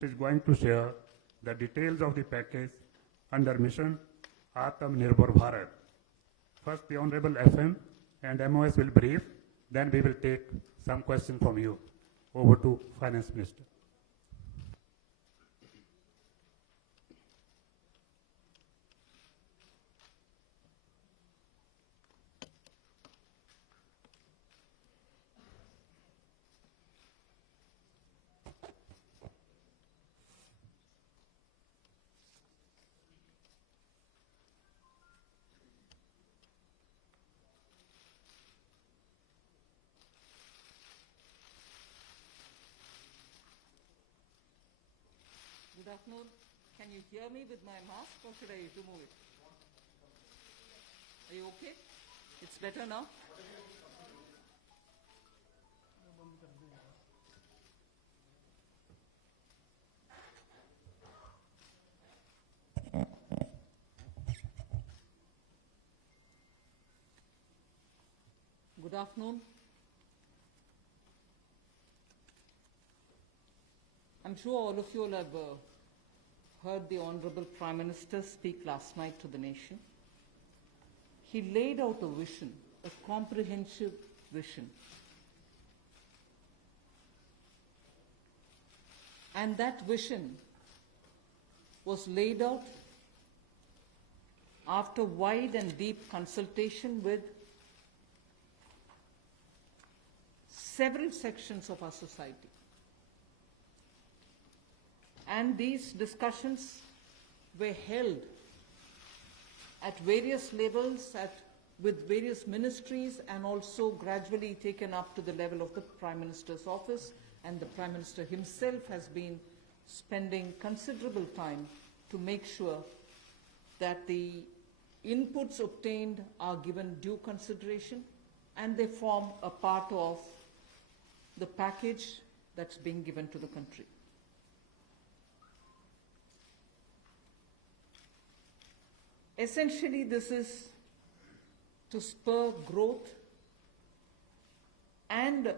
is going to share the details of the package under mission Atmanirbhar Bharat. First, the Honorable FM and MOS will brief, then we will take some questions from you. Over to Finance Minister. Good afternoon. Can you hear me with my mask or should I remove it? Are you okay? It's better now? Good afternoon. I'm sure all of you will have heard the Honorable Prime Minister speak last night to the nation. He laid out a vision, a comprehensive vision. And that vision was laid out after wide and deep consultation with several sections of our society. And these discussions were held at various levels, with various ministries, and also gradually taken up to the level of the Prime Minister's office. And the Prime Minister himself has been spending considerable time to make sure that the inputs obtained are given due consideration and they form a part of the package that's being given to the country. Essentially, this is to spur growth and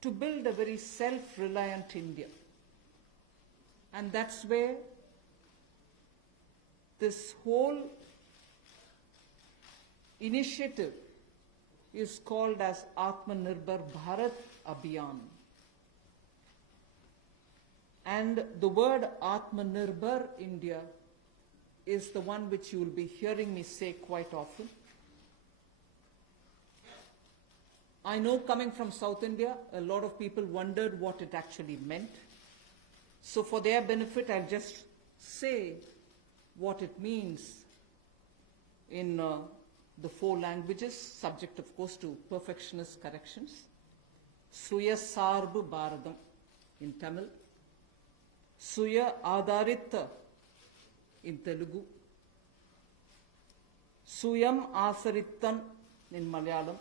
to build a very self-reliant India. And that's where this whole initiative is called as Atmanirbhar Bharat Abhiyan. And the word Atmanirbhar India is the one which you will be hearing me say quite often. I know, coming from South India, a lot of people wondered what it actually meant. So for their benefit, I'll just say what it means in the 4 languages, subject of course to perfectionist corrections. Suya Sarbu Bharadam in Tamil, Suya Adharita in Telugu, Suyam Asarittan in Malayalam,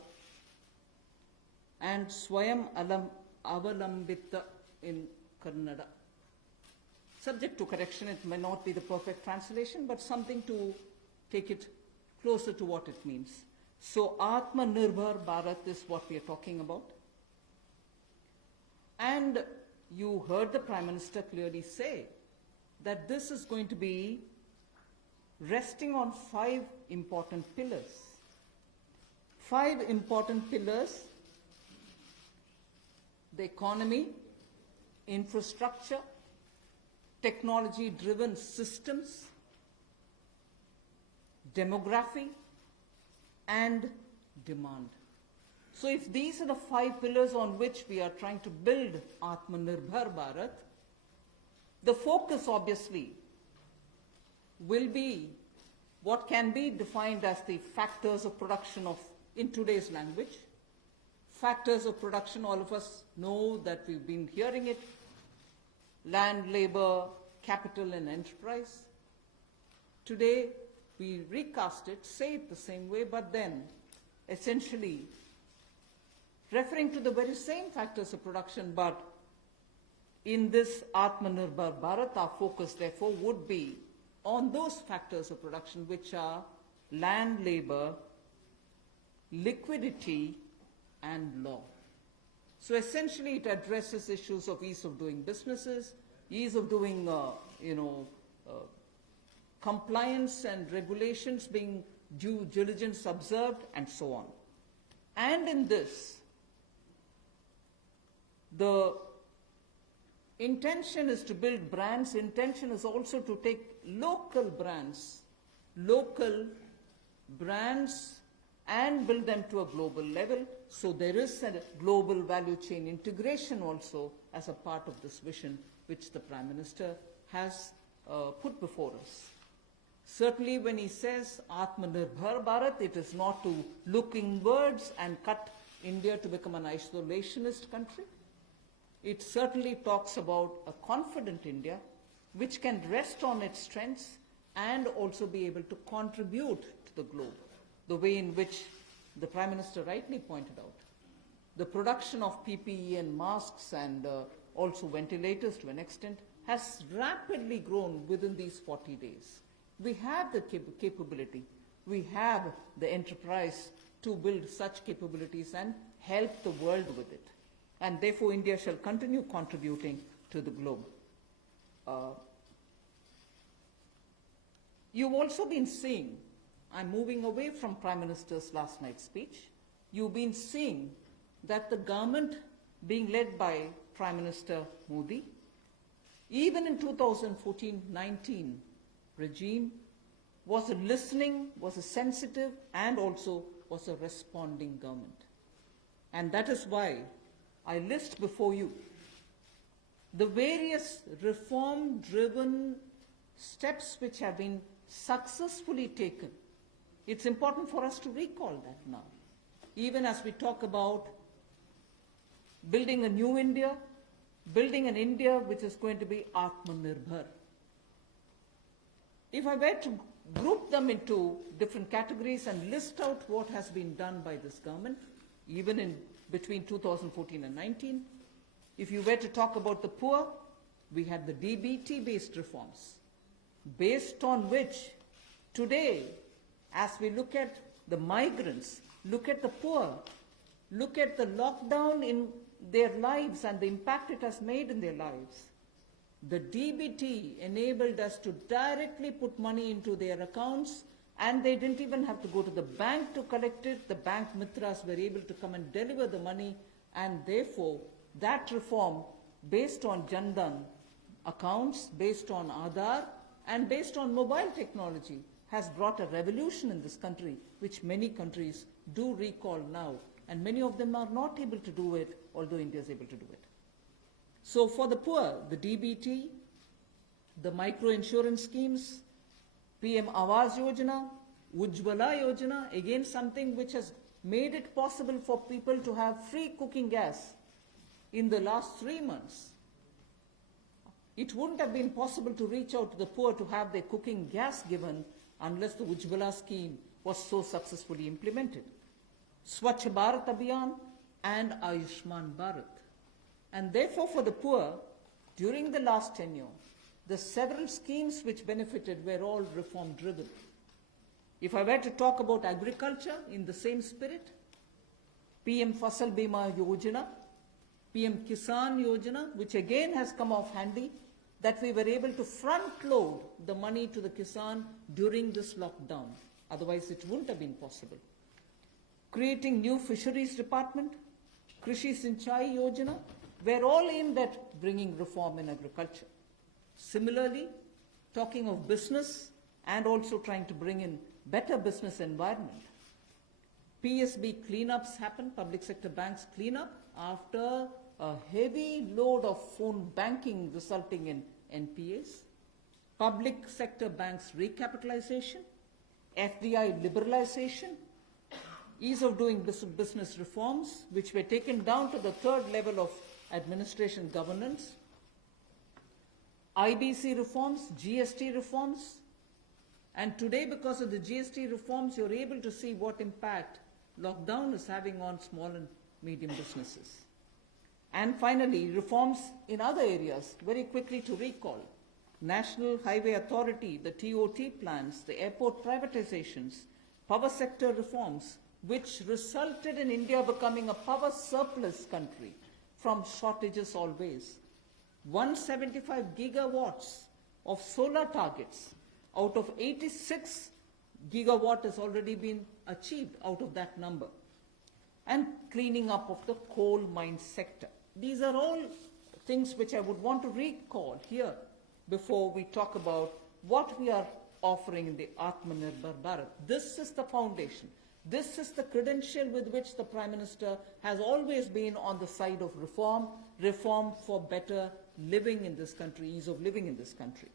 and Swayam Avalambita in Kannada. Subject to correction, it may not be the perfect translation, but something to take it closer to what it means. So Atmanirbhar Bharat is what we are talking about. And you heard the Prime Minister clearly say that this is going to be resting on 5 important pillars. 5 important pillars: the economy, infrastructure, technology-driven systems, demography, and demand. So if these are the 5 pillars on which we are trying to build Atmanirbhar Bharat, the focus obviously will be what can be defined as the factors of production in today's language. Factors of production, all of us know that we've been hearing it: land, labor, capital, and enterprise. Today, we recast it, say it the same way, but then essentially referring to the very same factors of production, but in this Atmanirbhar Bharat, our focus therefore would be on those factors of production which are land, labor, liquidity, and law. So essentially it addresses issues of ease of doing businesses, ease of doing, compliance and regulations being due diligence observed, and so on. And in this, the intention is to build brands. Intention is also to take local brands, and build them to a global level. So there is a global value chain integration also as a part of this vision which the Prime Minister has put before us. Certainly when he says Atmanirbhar Bharat, it is not to look inwards and cut India to become an isolationist country. It certainly talks about a confident India which can rest on its strengths and also be able to contribute to the globe, the way in which the Prime Minister rightly pointed out. The production of PPE and masks and also ventilators to an extent has rapidly grown within these 40 days. We have the capability, we have the enterprise to build such capabilities and help the world with it. And therefore India shall continue contributing to the globe. You've also been seeing, I'm moving away from Prime Minister's last night's speech, you've been seeing that the government being led by Prime Minister Modi, even in 2014-19 regime, was a listening, was a sensitive, and also was a responding government. And that is why I list before you the various reform-driven steps which have been successfully taken. It's important for us to recall that now. Even as we talk about building a new India, building an India which is going to be Atmanirbhar. If I were to group them into different categories and list out what has been done by this government, even in between 2014 and 19, if you were to talk about the poor, we had the DBT-based reforms, based on which today, as we look at the migrants, look at the poor, look at the lockdown in their lives and the impact it has made in their lives, the DBT enabled us to directly put money into their accounts, and they didn't even have to go to the bank to collect it. The bank mitras were able to come and deliver the money, and therefore that reform based on Jan Dhan accounts, based on Aadhaar, and based on mobile technology has brought a revolution in this country, which many countries do recall now, and many of them are not able to do it, although India is able to do it. So for the poor, the DBT, the micro-insurance schemes, PM Awas Yojana, Ujjwala Yojana, again something which has made it possible for people to have free cooking gas in the last 3 months. It wouldn't have been possible to reach out to the poor to have their cooking gas given unless the Ujjwala scheme was so successfully implemented. Swachh Bharat Abhiyan and Ayushman Bharat. And therefore for the poor, during the last tenure, the several schemes which benefited were all reform driven. If I were to talk about agriculture in the same spirit, PM Fasal Bima Yojana, PM Kisan Yojana, which again has come off handy, that we were able to front load the money to the Kisan during this lockdown. Otherwise it wouldn't have been possible. Creating new fisheries department, Krishi Sinchai Yojana, were all aimed at bringing reform in agriculture. Similarly, talking of business and also trying to bring in better business environment. PSB cleanups happened, public sector banks cleanup, after a heavy load of phone banking resulting in NPAs. Public sector banks recapitalization, FDI liberalization, ease of doing business reforms, which were taken down to the third level of administration governance, IBC reforms, GST reforms, and today because of the GST reforms, you're able to see what impact lockdown is having on small and medium businesses. And finally, reforms in other areas, very quickly to recall. National Highway Authority, the TOT plans, the airport privatizations, power sector reforms, which resulted in India becoming a power surplus country from shortages always. 175 gigawatts of solar targets out of 86 gigawatt has already been achieved out of that number. And cleaning up of the coal mine sector. These are all things which I would want to recall here before we talk about what we are offering in the Atmanirbhar Bharat. This is the foundation. This is the credential with which the Prime Minister has always been on the side of reform, reform for better living in this country, ease of living in this country.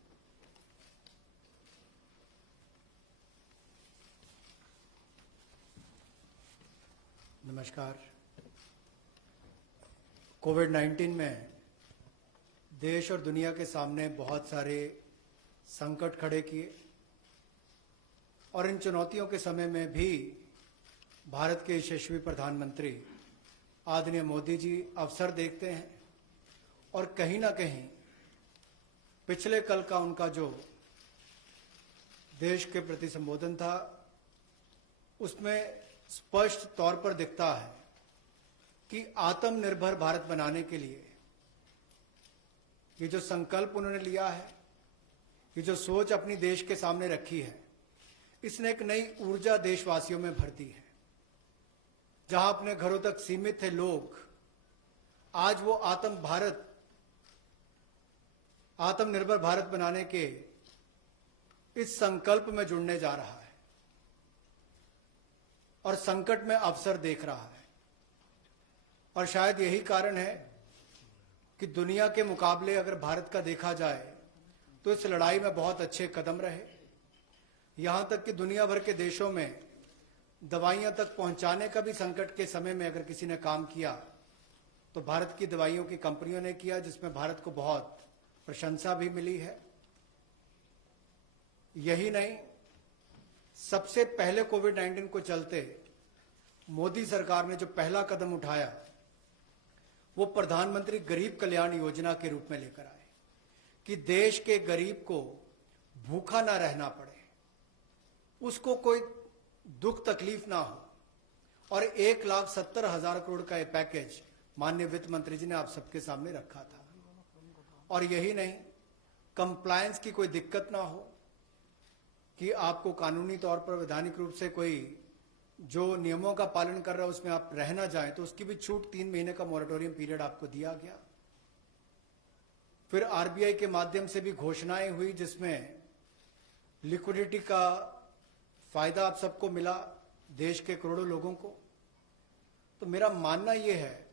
नमस्कार। कोविड-19 में देश और दुनिया के सामने बहुत सारे संकट खड़े किए और इन चुनौतियों के समय में भी भारत के यशस्वी प्रधानमंत्री आदरणीय मोदी जी अवसर देखते हैं और कहीं ना कहीं पिछले कल का उनका जो देश के प्रति संबोधन था उसमें स्पष्ट तौर पर दिखता है कि आत्मनिर्भर भारत बनाने के लिए ये जो संकल्प उन्होंने लिया है, ये जो सोच अपनी देश के सामने रखी है, इसने एक नई ऊर्जा देशवासियों में भर दी है। जहां अपने घरों तक सीमित थे लोग, आज वो आत्मनिर्भर भारत बनाने के इस संकल्प में जुड़ने जा रहा है और संकट में अवसर देख रहा है। और शायद यही कारण है कि दुनिया के मुकाबले अगर भारत का देखा जाए तो इस लड़ाई में बहुत अच्छे कदम रहे। यहां तक कि दुनिया भर के देशों में दवाइयां तक पहुंचाने का भी संकट के समय में अगर किसी ने काम किया तो भारत की दवाइयों की कंपनियों ने किया, जिसमें भारत को बहुत प्रशंसा भी मिली है। यही नहीं, सबसे पहले कोविड-19 को चलते मोदी सरकार ने जो पहला कदम उठाया वो प्रधानमंत्री गरीब कल्याण योजना के रूप में लेकर आए कि देश के गरीब को भूखा ना रहना पड़े, उसको कोई दुख तकलीफ ना हो। और 1,70,000 करोड़ का ये पैकेज माननीय वित्त मंत्री जी ने आप सबके सामने रखा था। और यही नहीं, कंप्लायंस की कोई दिक्कत ना हो कि आपको कानूनी तौर पर वैधानिक रूप से कोई जो नियमों का पालन कर रहा है उसमें आप रह ना जाएं, तो उसकी भी छूट 3 महीने का मोरेटोरियम पीरियड आपको दिया गया। फिर आरबीआई के माध्यम से भी घोषणाएं हुई जिसमें लिक्विडिटी का फायदा आप सबको मिला, देश के करोड़ों लोगों को। तो मेरा मानना यह है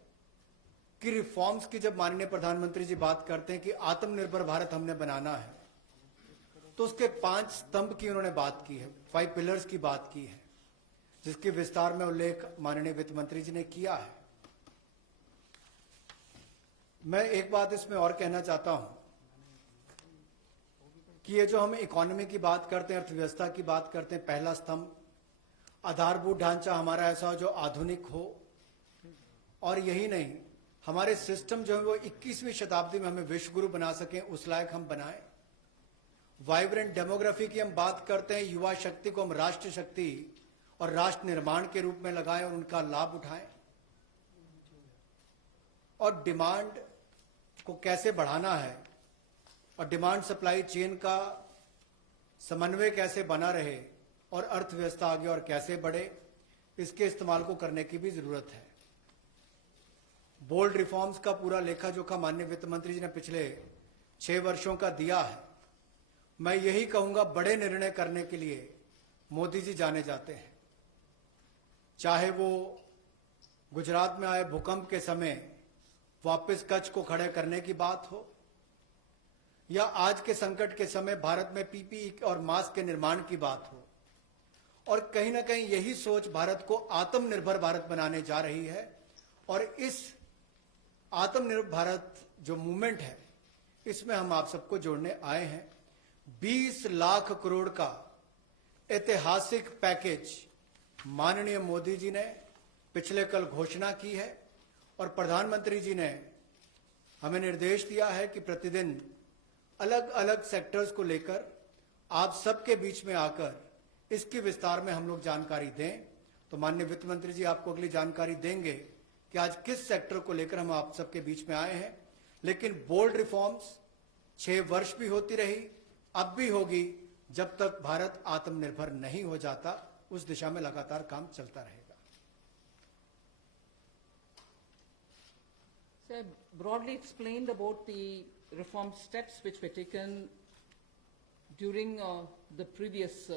कि रिफॉर्म्स की जब माननीय प्रधानमंत्री जी बात करते हैं कि आत्मनिर्भर भारत हमने बनाना है, तो उसके 5 स्तंभ की उन्होंने बात की है, 5 पिलर्स की बात की है, जिसके विस्तार में उल्लेख माननीय वित्त मंत्री जी ने किया है। मैं एक बात इसमें और कहना चाहता हूं कि ये जो हम इकोनॉमी की बात करते हैं, अर्थव्यवस्था की बात करते हैं, पहला स्तंभ आधारभूत ढांचा हमारा ऐसा हो जो आधुनिक हो। और यही नहीं, हमारे सिस्टम जो है वो 21वीं शताब्दी में हमें विश्व गुरु बना सकें, उस लायक हम बनाएं। वाइब्रेंट डेमोग्राफी की हम बात करते हैं, युवा शक्ति को हम राष्ट्र शक्ति और राष्ट्र निर्माण के रूप में लगाएं और उनका लाभ उठाएं। और डिमांड को कैसे बढ़ाना है और डिमांड सप्लाई चेन का समन्वय कैसे बना रहे और अर्थव्यवस्था आगे और कैसे बढ़े, इसके इस्तेमाल को करने की भी जरूरत है। बोल्ड रिफॉर्म्स का पूरा लेखा जोखा माननीय वित्त मंत्री जी ने पिछले 6 वर्षों का दिया है। मैं यही कहूंगा, बड़े निर्णय करने के लिए मोदी जी जाने जाते हैं। चाहे वो गुजरात में आए भूकंप के समय वापस कच्छ को खड़े करने की बात हो, या आज के संकट के समय भारत में पीपीई और मास्क के निर्माण की बात हो। और कहीं ना कहीं यही सोच भारत को आत्मनिर्भर भारत बनाने जा रही है। और इस आत्मनिर्भर भारत जो मूवमेंट है, इसमें हम आप सबको जोड़ने आए हैं। 20 लाख करोड़ का ऐतिहासिक पैकेज माननीय मोदी जी ने पिछले कल घोषणा की है और प्रधानमंत्री जी ने हमें निर्देश दिया है कि प्रतिदिन अलग अलग सेक्टर्स को लेकर आप सबके बीच में आकर इसके विस्तार में हम लोग जानकारी दें। तो माननीय वित्त मंत्री जी आपको अगली जानकारी देंगे कि आज किस सेक्टर को लेकर हम आप सबके बीच में आए हैं, लेकिन बोल्ड रिफॉर्म्स 6 वर्ष भी होती रही, अब भी होगी, जब तक भारत आत्मनिर्भर नहीं हो जाता। उस दिशा में लगातार काम चलता रहेगा। So I broadly explained about the reform steps which were taken during the previous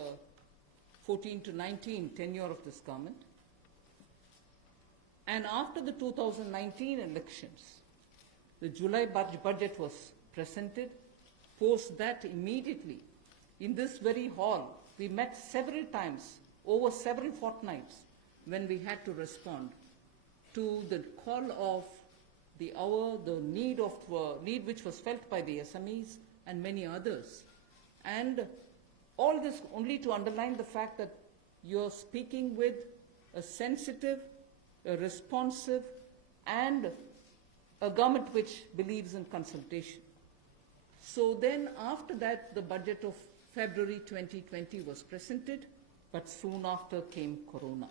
14 to 19 tenure of this government. And after the 2019 elections, the July budget was presented. Post that, immediately, in this very hall, we met several times, over several fortnights, when we had to respond to the call of the hour, the need which was felt by the SMEs and many others. And all this only to underline the fact that you're speaking with a sensitive, a responsive, and a government which believes in consultation. So then after that, the budget of February 2020 was presented, but soon after came Corona.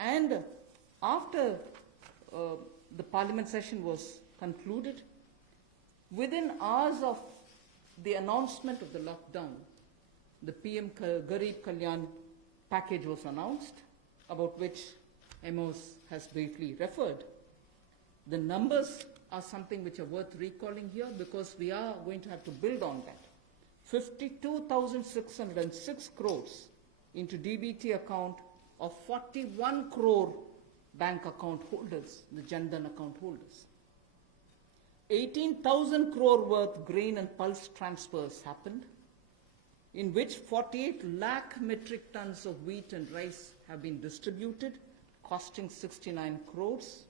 And after the parliament session was concluded, within hours of the announcement of the lockdown, the PM Garib Kalyan package was announced, about which Amos has briefly referred. The numbers are something which are worth recalling here because we are going to have to build on that. 52,606 crores into DBT account of 41 crore bank account holders, the Jan Dhan account holders. 18,000 crore worth grain and pulse transfers happened, in which 48 lakh metric tons of wheat and rice have been distributed, costing 69 crores,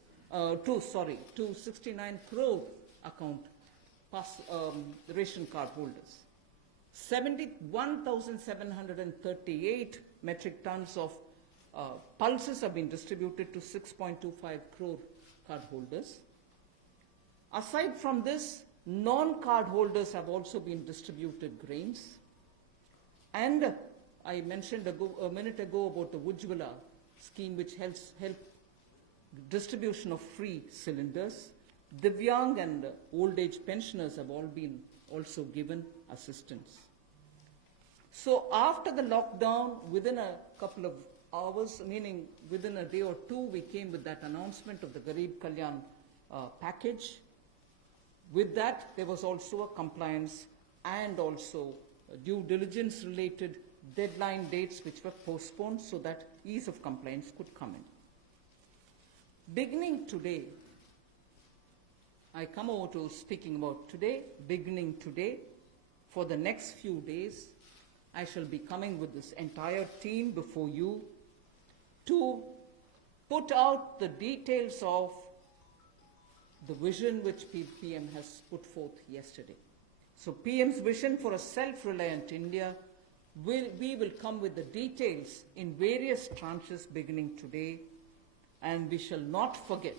to 69 crore account ration card holders. 71,738 metric tons of pulses have been distributed to 6.25 crore card holders. Aside from this, non-card holders have also been distributed grains. And I mentioned a minute ago about the Ujjwala scheme, which helps distribution of free cylinders. Divyang and old age pensioners have all been also given assistance. So after the lockdown, within a couple of hours, meaning within a day or two, we came with that announcement of the Garib Kalyan package. With that, there was also a compliance and also due diligence related deadline dates which were postponed so that ease of compliance could come in. Beginning today, I come over to speaking about today. Beginning today, for the next few days, I shall be coming with this entire team before you to put out the details of the vision which PM has put forth yesterday. So PM's vision for a self-reliant India, we will come with the details in various tranches beginning today, and we shall not forget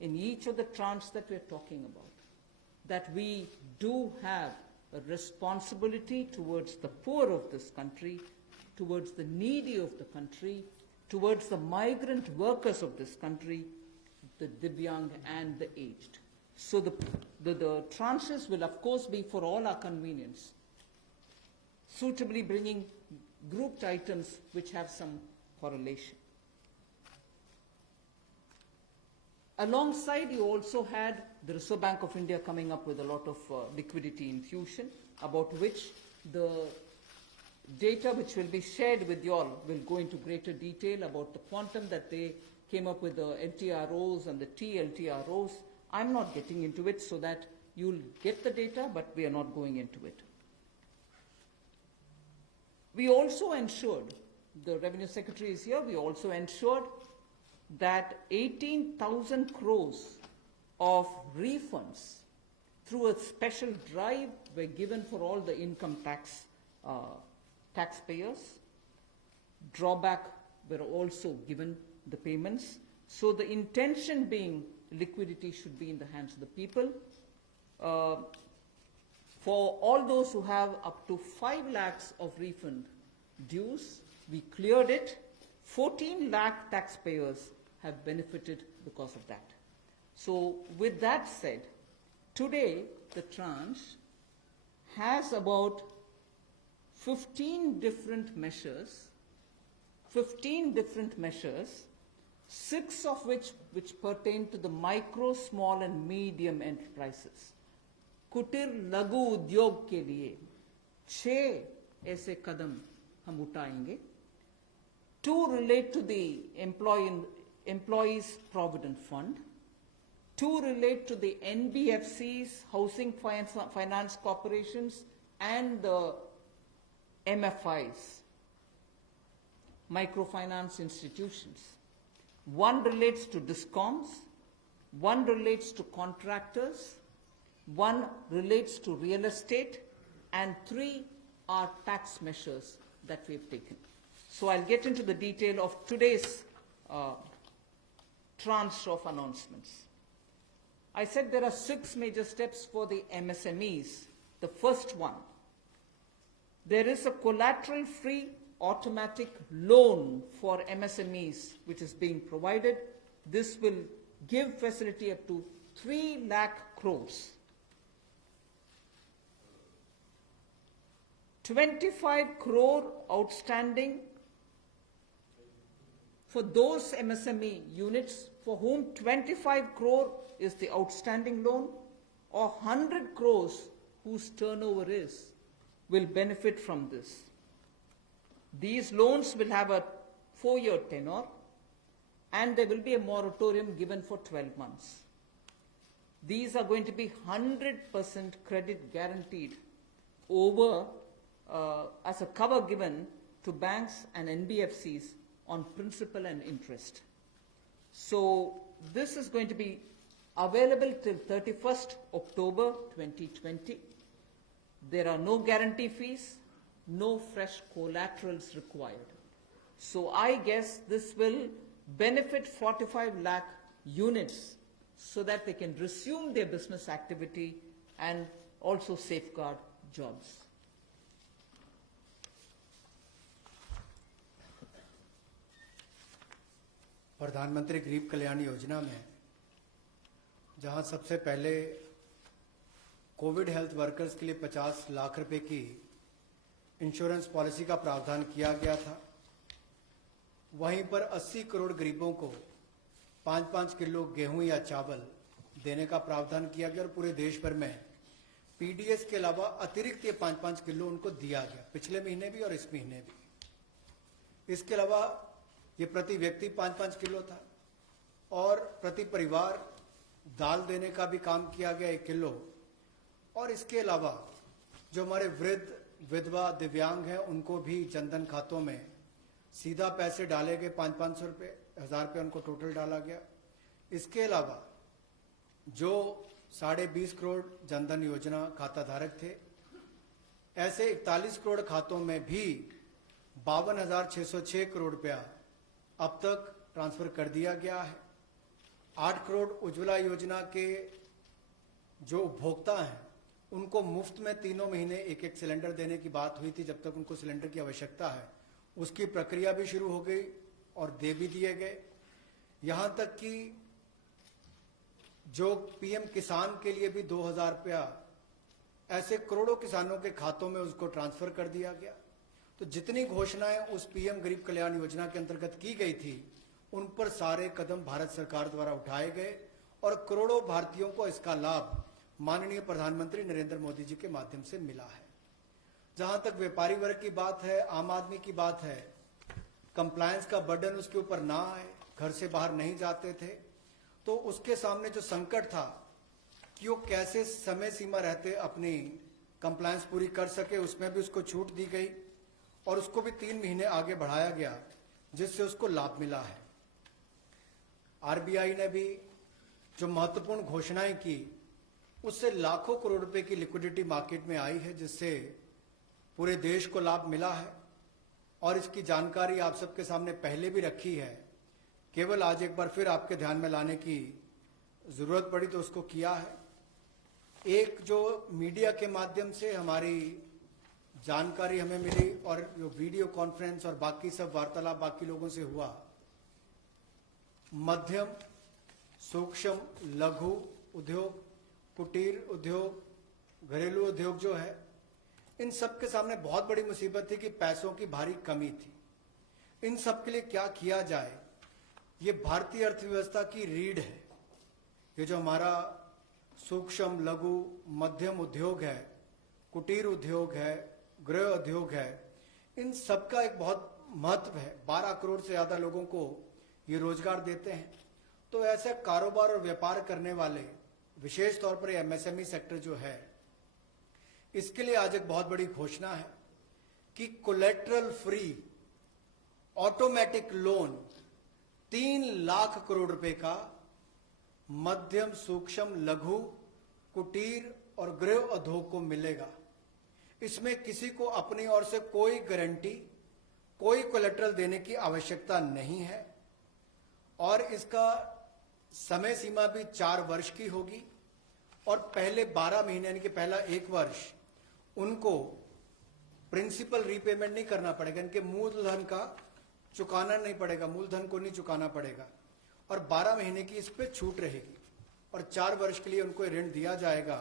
in each of the tranches that we are talking about that we do have a responsibility towards the poor of this country, towards the needy of the country, towards the migrant workers of this country, the Divyang and the aged. So the tranches will of course be for all our convenience, suitably bringing grouped items which have some correlation. Alongside, you also had the Reserve Bank of India coming up with a lot of liquidity infusion, about which the data which will be shared with you all will go into greater detail about the quantum that they came up with, the LTROs and the TLTROs. I'm not getting into it so that you'll get the data, but we are not going into it. We also ensured, the Revenue Secretary is here, we also ensured that 18,000 crores of refunds through a special drive were given for all the income tax taxpayers. Drawback were also given the payments. So the intention being liquidity should be in the hands of the people. For all those who have up to 5 lakhs of refund dues, we cleared it. 14 lakh taxpayers have benefited because of that. So with that said, today the tranche has about 15 different measures, 6 of which pertain to the micro, small and medium enterprises. कुटीर लघु उद्योग के लिए 6 ऐसे कदम हम उठाएंगे. 2 relate to the employees provident fund. 2 relate to the NBFCs, housing finance corporations, and the MFIs, microfinance institutions. 1 relates to DISCOMs, 1 relates to contractors, 1 relates to real estate, and 3 are tax measures that we've taken. So I'll get into the detail of today's tranche of announcements. I said there are 6 major steps for the MSMEs. The first one, there is a collateral-free automatic loan for MSMEs which is being provided. This will give facility up to 3 lakh crores. 25 crore outstanding for those MSME units for whom 25 crore is the outstanding loan, or 100 crores whose turnover will benefit from this. These loans will have a 4-year tenure, and there will be a moratorium given for 12 months. These are going to be 100% credit guaranteed over as a cover given to banks and NBFCs on principal and interest. So this is going to be available till 31st October 2020. There are no guarantee fees, no fresh collaterals required. So I guess this will benefit 45 lakh units so that they can resume their business activity and also safeguard jobs. प्रधानमंत्री गरीब कल्याण योजना में जहां सबसे पहले Covid health workers के लिए 50 लाख रुपए की इंश्योरेंस पॉलिसी का प्रावधान किया गया था, वहीं पर 80 करोड़ गरीबों को 5-5 किलो गेहूं या चावल देने का प्रावधान किया गया और पूरे देश भर में पीडीएस के अलावा अतिरिक्त ये 5-5 किलो उनको दिया गया, पिछले महीने भी और इस महीने भी. इसके अलावा ये प्रति व्यक्ति 5-5 किलो था और प्रति परिवार दाल देने का भी काम किया गया 1 किलो. और इसके अलावा जो हमारे वृद्ध, विधवा, दिव्यांग हैं उनको भी जनधन खातों में सीधा पैसे डाले गए, 500-500 रुपये, 1000 रुपये उनको टोटल डाला गया. इसके अलावा जो 20.5 करोड़ जनधन योजना खाता धारक थे, ऐसे 41 करोड़ खातों में भी 52,606 करोड़ रुपया अब तक ट्रांसफर कर दिया गया है. 8 करोड़ उज्ज्वला योजना के जो उपभोक्ता हैं उनको मुफ्त में 3 महीने 1-1 सिलेंडर देने की बात हुई थी. जब तक उनको सिलेंडर की आवश्यकता है उसकी प्रक्रिया भी शुरू हो गई और दे भी दिए गए. यहां तक कि जो पीएम किसान के लिए भी 2,000 रुपया ऐसे करोड़ों किसानों के खातों में उसको ट्रांसफर कर दिया गया. तो जितनी घोषणाएं उस पीएम गरीब कल्याण योजना के अंतर्गत की गई थी उन पर सारे कदम भारत सरकार द्वारा उठाए गए और करोड़ों भारतीयों को इसका लाभ माननीय प्रधानमंत्री नरेंद्र मोदी जी के माध्यम से मिला है. जहां तक व्यापारी वर्ग की बात है, आम आदमी की बात है, कंप्लायंस का बर्डन उसके ऊपर ना आए, घर से बाहर नहीं जाते थे, तो उसके सामने जो संकट था कि वो कैसे समय सीमा रहते अपनी कंप्लायंस पूरी कर सके, उसमें भी उसको छूट दी गई और उसको भी 3 महीने आगे बढ़ाया गया, जिससे उसको लाभ मिला है. आरबीआई ने भी जो महत्वपूर्ण घोषणाएं की उससे लाखों करोड़ रुपए की लिक्विडिटी मार्केट में आई है, जिससे पूरे देश को लाभ मिला है. और इसकी जानकारी आप सबके सामने पहले भी रखी है, केवल आज एक बार फिर आपके ध्यान में लाने की जरूरत पड़ी तो उसको किया है. एक जो मीडिया के माध्यम से हमारी जानकारी हमें मिली और जो वीडियो कॉन्फ्रेंस और बाकी सब वार्तालाप बाकी लोगों से हुआ, मध्यम सूक्ष्म लघु उद्योग, कुटीर उद्योग, घरेलू उद्योग जो है, इन सब के सामने बहुत बड़ी मुसीबत थी कि पैसों की भारी कमी थी। इन सब के लिए क्या किया जाए, ये भारतीय अर्थव्यवस्था की रीढ़ है। ये जो हमारा सूक्ष्म लघु मध्यम उद्योग है, कुटीर उद्योग है, गृह उद्योग है, इन सब का एक बहुत महत्व है। 12 करोड़ से ज्यादा लोगों को ये रोजगार देते हैं। तो ऐसे कारोबार और व्यापार करने वाले, विशेष तौर पर एमएसएमई सेक्टर जो है, इसके लिए आज एक बहुत बड़ी घोषणा है कि collateral free automatic loan 3 lakh crore रुपए का मध्यम सूक्ष्म लघु कुटीर और गृह उद्योग को मिलेगा। इसमें किसी को अपनी ओर से कोई गारंटी, कोई कोलेटरल देने की आवश्यकता नहीं है और इसका समय सीमा भी 4 वर्ष की होगी और पहले 12 महीने यानी कि पहला 1 वर्ष उनको प्रिंसिपल रीपेमेंट नहीं करना पड़ेगा, इनके मूलधन का चुकाना नहीं पड़ेगा, मूलधन को नहीं चुकाना पड़ेगा और 12 महीने की इस पे छूट रहेगी और 4 वर्ष के लिए उनको ऋण दिया जाएगा।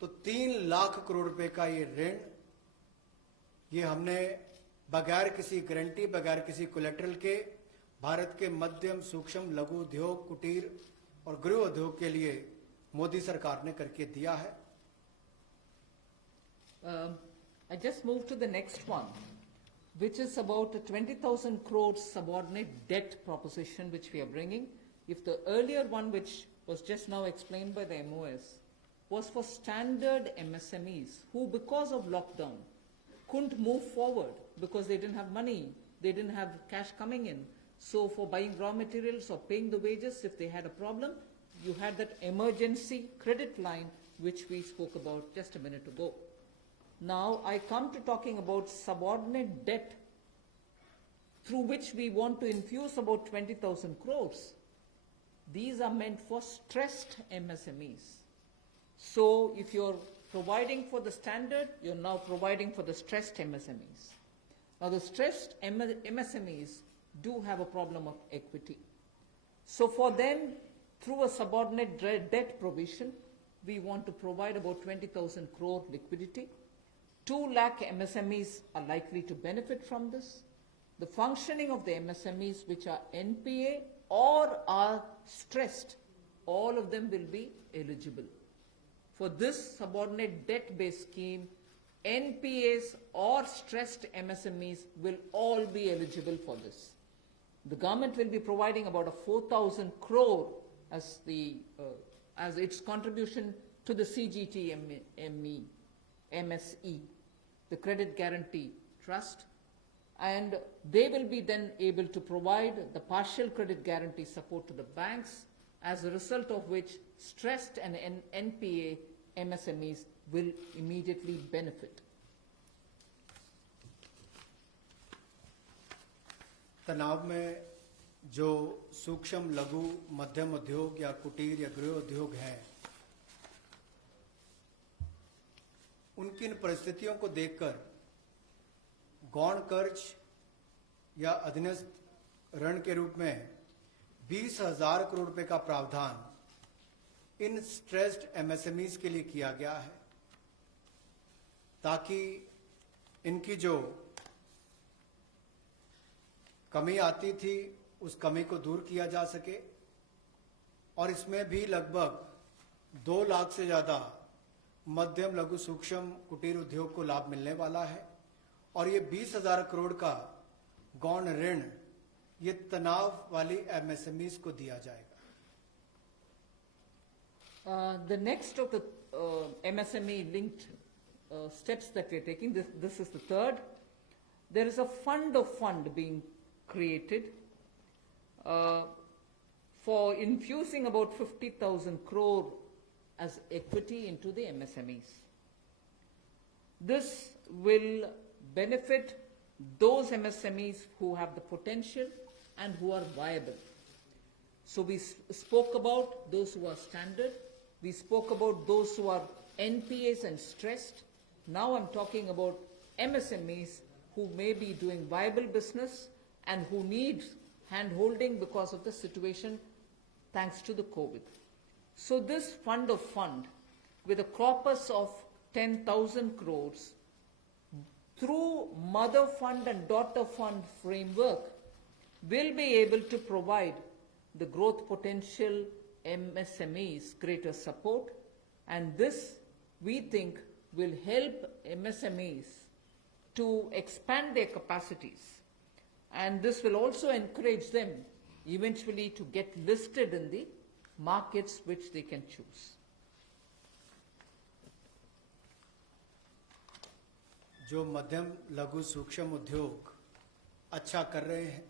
तो 3 लाख करोड़ रुपए का ये ऋण, ये हमने बगैर किसी गारंटी, बगैर किसी कोलेटरल के भारत के मध्यम सूक्ष्म लघु उद्योग, कुटीर और गृह उद्योग के लिए मोदी सरकार ने करके दिया है। I just move to the next one, which is about a 20,000 crore subordinate debt proposition which we are bringing. If the earlier one, which was just now explained by the MOS, was for standard MSMEs who, because of lockdown, couldn't move forward because they didn't have money, they didn't have cash coming in. So for buying raw materials or paying the wages, if they had a problem, you had that emergency credit line which we spoke about just a minute ago. Now I come to talking about subordinate debt through which we want to infuse about 20,000 crores. These are meant for stressed MSMEs. So if you're providing for the standard, you're now providing for the stressed MSMEs. Now the stressed MSMEs do have a problem of equity. So for them, through a subordinate debt provision, we want to provide about 20,000 crore liquidity. 2 lakh MSMEs are likely to benefit from this. The functioning of the MSMEs which are NPA or are stressed, all of them will be eligible. For this subordinate debt-based scheme, NPAs or stressed MSMEs will all be eligible for this. The government will be providing about a 4,000 crore as its contribution to the CGTME, MSE, the Credit Guarantee Trust, and they will be then able to provide the partial credit guarantee support to the banks, as a result of which stressed and NPA MSMEs will immediately benefit. तनाव में जो सूक्ष्म लघु मध्यम उद्योग या कुटीर या गृह उद्योग हैं, उनकी इन परिस्थितियों को देखकर गौण कर्ज या अधीनस्थ ऋण के रूप में 20,000 करोड़ रुपए का प्रावधान इन स्ट्रेस्ड एमएसएमईज के लिए किया गया है, ताकि इनकी जो कमी आती थी उस कमी को दूर किया जा सके। और इसमें भी लगभग 2 लाख से ज्यादा मध्यम लघु सूक्ष्म कुटीर उद्योग को लाभ मिलने वाला है और ये 20,000 करोड़ का गौण ऋण ये तनाव वाली एमएसएमईज को दिया जाएगा। The next of the MSME linked steps that we are taking, this is the third. There is a fund of fund being created for infusing about 50,000 crore as equity into the MSMEs. This will benefit those MSMEs who have the potential and who are viable. So we spoke about those who are standard, we spoke about those who are NPAs and stressed. Now I'm talking about MSMEs who may be doing viable business and who need hand-holding because of the situation thanks to the COVID. So this fund of fund, with a corpus of 10,000 crores, through mother fund and daughter fund framework, will be able to provide the growth potential MSMEs greater support, and this, we think, will help MSMEs to expand their capacities, and this will also encourage them eventually to get listed in the markets which they can choose. जो मध्यम लघु सूक्ष्म उद्योग अच्छा कर रहे हैं,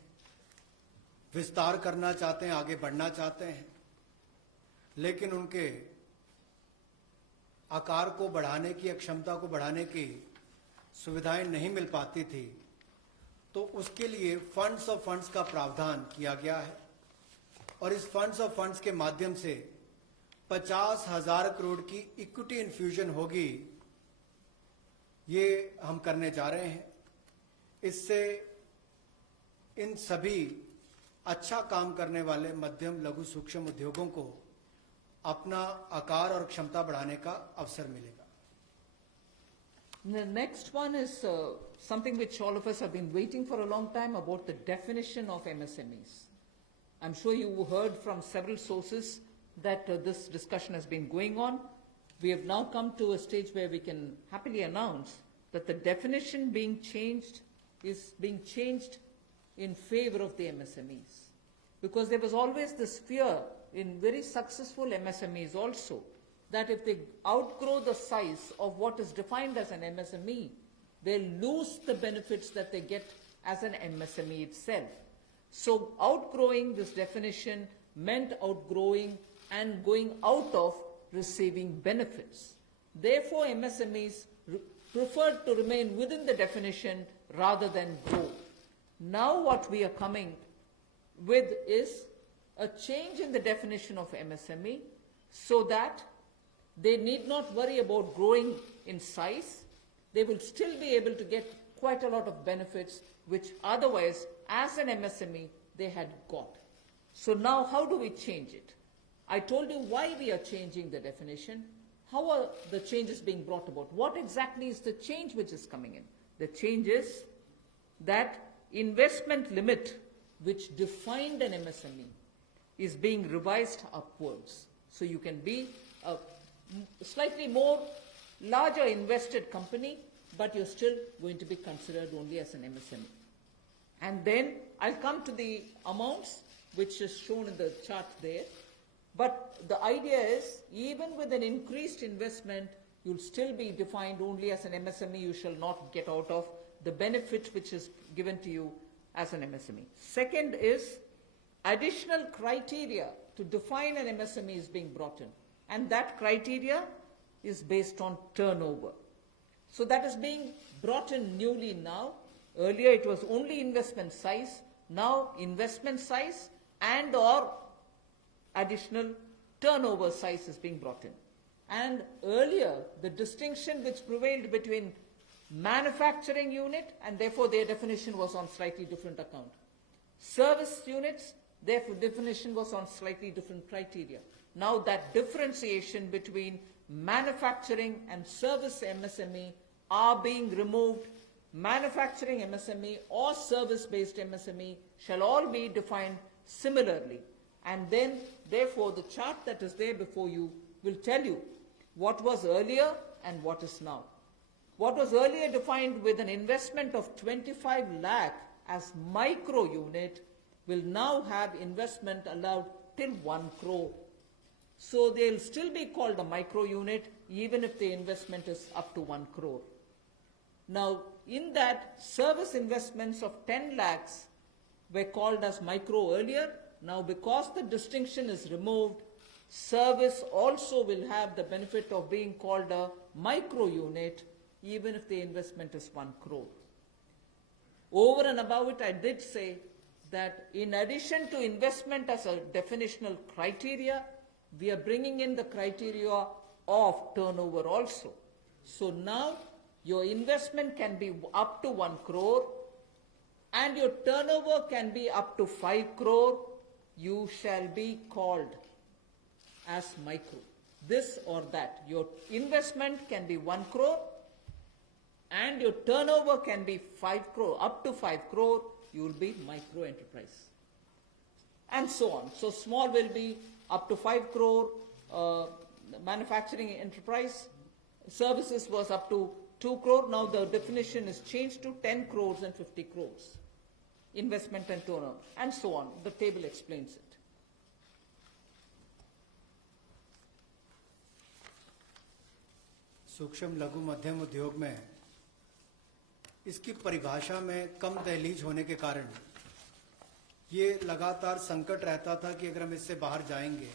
विस्तार करना चाहते हैं, आगे बढ़ना चाहते हैं, लेकिन उनके आकार को बढ़ाने की, क्षमता को बढ़ाने की सुविधाएं नहीं मिल पाती थी, तो उसके लिए फंड्स ऑफ फंड्स का प्रावधान किया गया है और इस फंड्स ऑफ फंड्स के माध्यम से 50,000 करोड़ की इक्विटी इन्फ्यूजन होगी, ये हम करने जा रहे हैं। इससे इन सभी अच्छा काम करने वाले मध्यम लघु सूक्ष्म उद्योगों को अपना आकार और क्षमता बढ़ाने का अवसर मिलेगा। The next one is something which all of us have been waiting for a long time, about the definition of MSMEs. I'm sure you heard from several sources that this discussion has been going on. We have now come to a stage where we can happily announce that the definition being changed is being changed in favor of the MSMEs. Because there was always this fear in very successful MSMEs also, that if they outgrow the size of what is defined as an MSME, they'll lose the benefits that they get as an MSME itself. So outgrowing this definition meant outgrowing and going out of receiving benefits. Therefore, MSMEs preferred to remain within the definition rather than grow. Now what we are coming with is a change in the definition of MSME so that they need not worry about growing in size. They will still be able to get quite a lot of benefits which otherwise, as an MSME, they had got. So now how do we change it? I told you why we are changing the definition. How are the changes being brought about? What exactly is the change which is coming in? The change is that investment limit which defined an MSME is being revised upwards. So you can be a slightly more larger invested company, but you're still going to be considered only as an MSME. And then I'll come to the amounts which is shown in the chart there. But the idea is, even with an increased investment, you'll still be defined only as an MSME. You shall not get out of the benefit which is given to you as an MSME. Second is, additional criteria to define an MSME is being brought in. And that criteria is based on turnover. So that is being brought in newly now. Earlier it was only investment size. Now investment size and or additional turnover size is being brought in. And earlier, the distinction which prevailed between manufacturing unit, and therefore their definition was on slightly different account. Service units, their definition was on slightly different criteria. Now that differentiation between manufacturing and service MSME are being removed. Manufacturing MSME or service-based MSME shall all be defined similarly. And then, therefore, the chart that is there before you will tell you what was earlier and what is now. What was earlier defined with an investment of 25 lakh as micro unit will now have investment allowed till 1 crore. So they'll still be called a micro unit even if the investment is up to 1 crore. Now, in that, service investments of 10 lakhs were called as micro earlier. Now, because the distinction is removed, service also will have the benefit of being called a micro unit even if the investment is 1 crore. Over and above it, I did say that in addition to investment as a definitional criteria, we are bringing in the criteria of turnover also. So now your investment can be up to 1 crore and your turnover can be up to 5 crore. You shall be called as micro. This or that. Your investment can be 1 crore and your turnover can be 5 crore. Up to 5 crore, you will be micro enterprise. And so on. So small will be up to 5 crore, manufacturing enterprise. Services was up to 2 crore. Now the definition is changed to 10 crores and 50 crores. Investment and turnover. And so on. The table explains it. सूक्ष्म लघु मध्यम उद्योग में इसकी परिभाषा में कम दहलीज होने के कारण ये लगातार संकट रहता था कि अगर हम इससे बाहर जाएंगे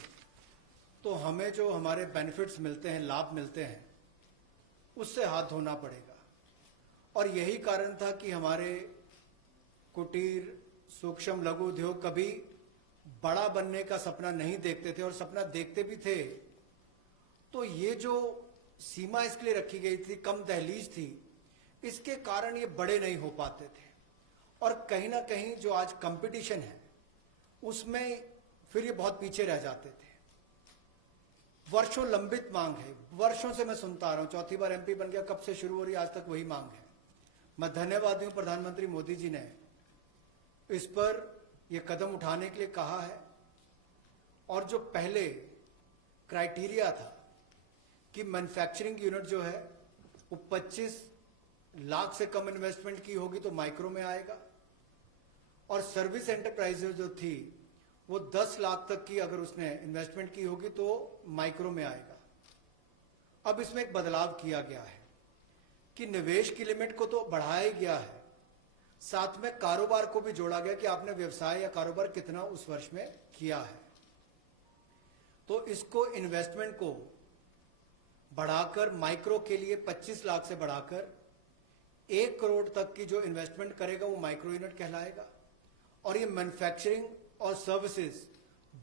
तो हमें जो हमारे बेनिफिट्स मिलते हैं, लाभ मिलते हैं, उससे हाथ धोना पड़ेगा। और यही कारण था कि हमारे कुटीर सूक्ष्म लघु उद्योग कभी बड़ा बनने का सपना नहीं देखते थे, और सपना देखते भी थे तो ये जो सीमा इसके लिए रखी गई थी, कम दहलीज थी, इसके कारण ये बड़े नहीं हो पाते थे। और कहीं ना कहीं जो आज कंपटीशन है उसमें फिर ये बहुत पीछे रह जाते थे। वर्षों लंबित मांग है, वर्षों से मैं सुनता आ रहा हूं, चौथी बार एमपी बन गया, कब से शुरू हो रही, आज तक वही मांग है। मैं धन्यवादी हूं प्रधानमंत्री मोदी जी ने इस पर यह कदम उठाने के लिए कहा है। और जो पहले क्राइटेरिया था कि मैन्युफैक्चरिंग यूनिट जो है वो 25 लाख से कम इन्वेस्टमेंट की होगी तो माइक्रो में आएगा, और सर्विस एंटरप्राइज जो थी वो 10 लाख तक की अगर उसने इन्वेस्टमेंट की होगी तो माइक्रो में आएगा। अब इसमें एक बदलाव किया गया है कि निवेश की लिमिट को तो बढ़ाया गया है, साथ में कारोबार को भी जोड़ा गया कि आपने व्यवसाय या कारोबार कितना उस वर्ष में किया है। तो इसको इन्वेस्टमेंट को बढ़ाकर माइक्रो के लिए 25 लाख से बढ़ाकर 1 करोड़ तक की जो इन्वेस्टमेंट करेगा वो माइक्रो यूनिट कहलाएगा। और ये मैन्युफैक्चरिंग और सर्विसेज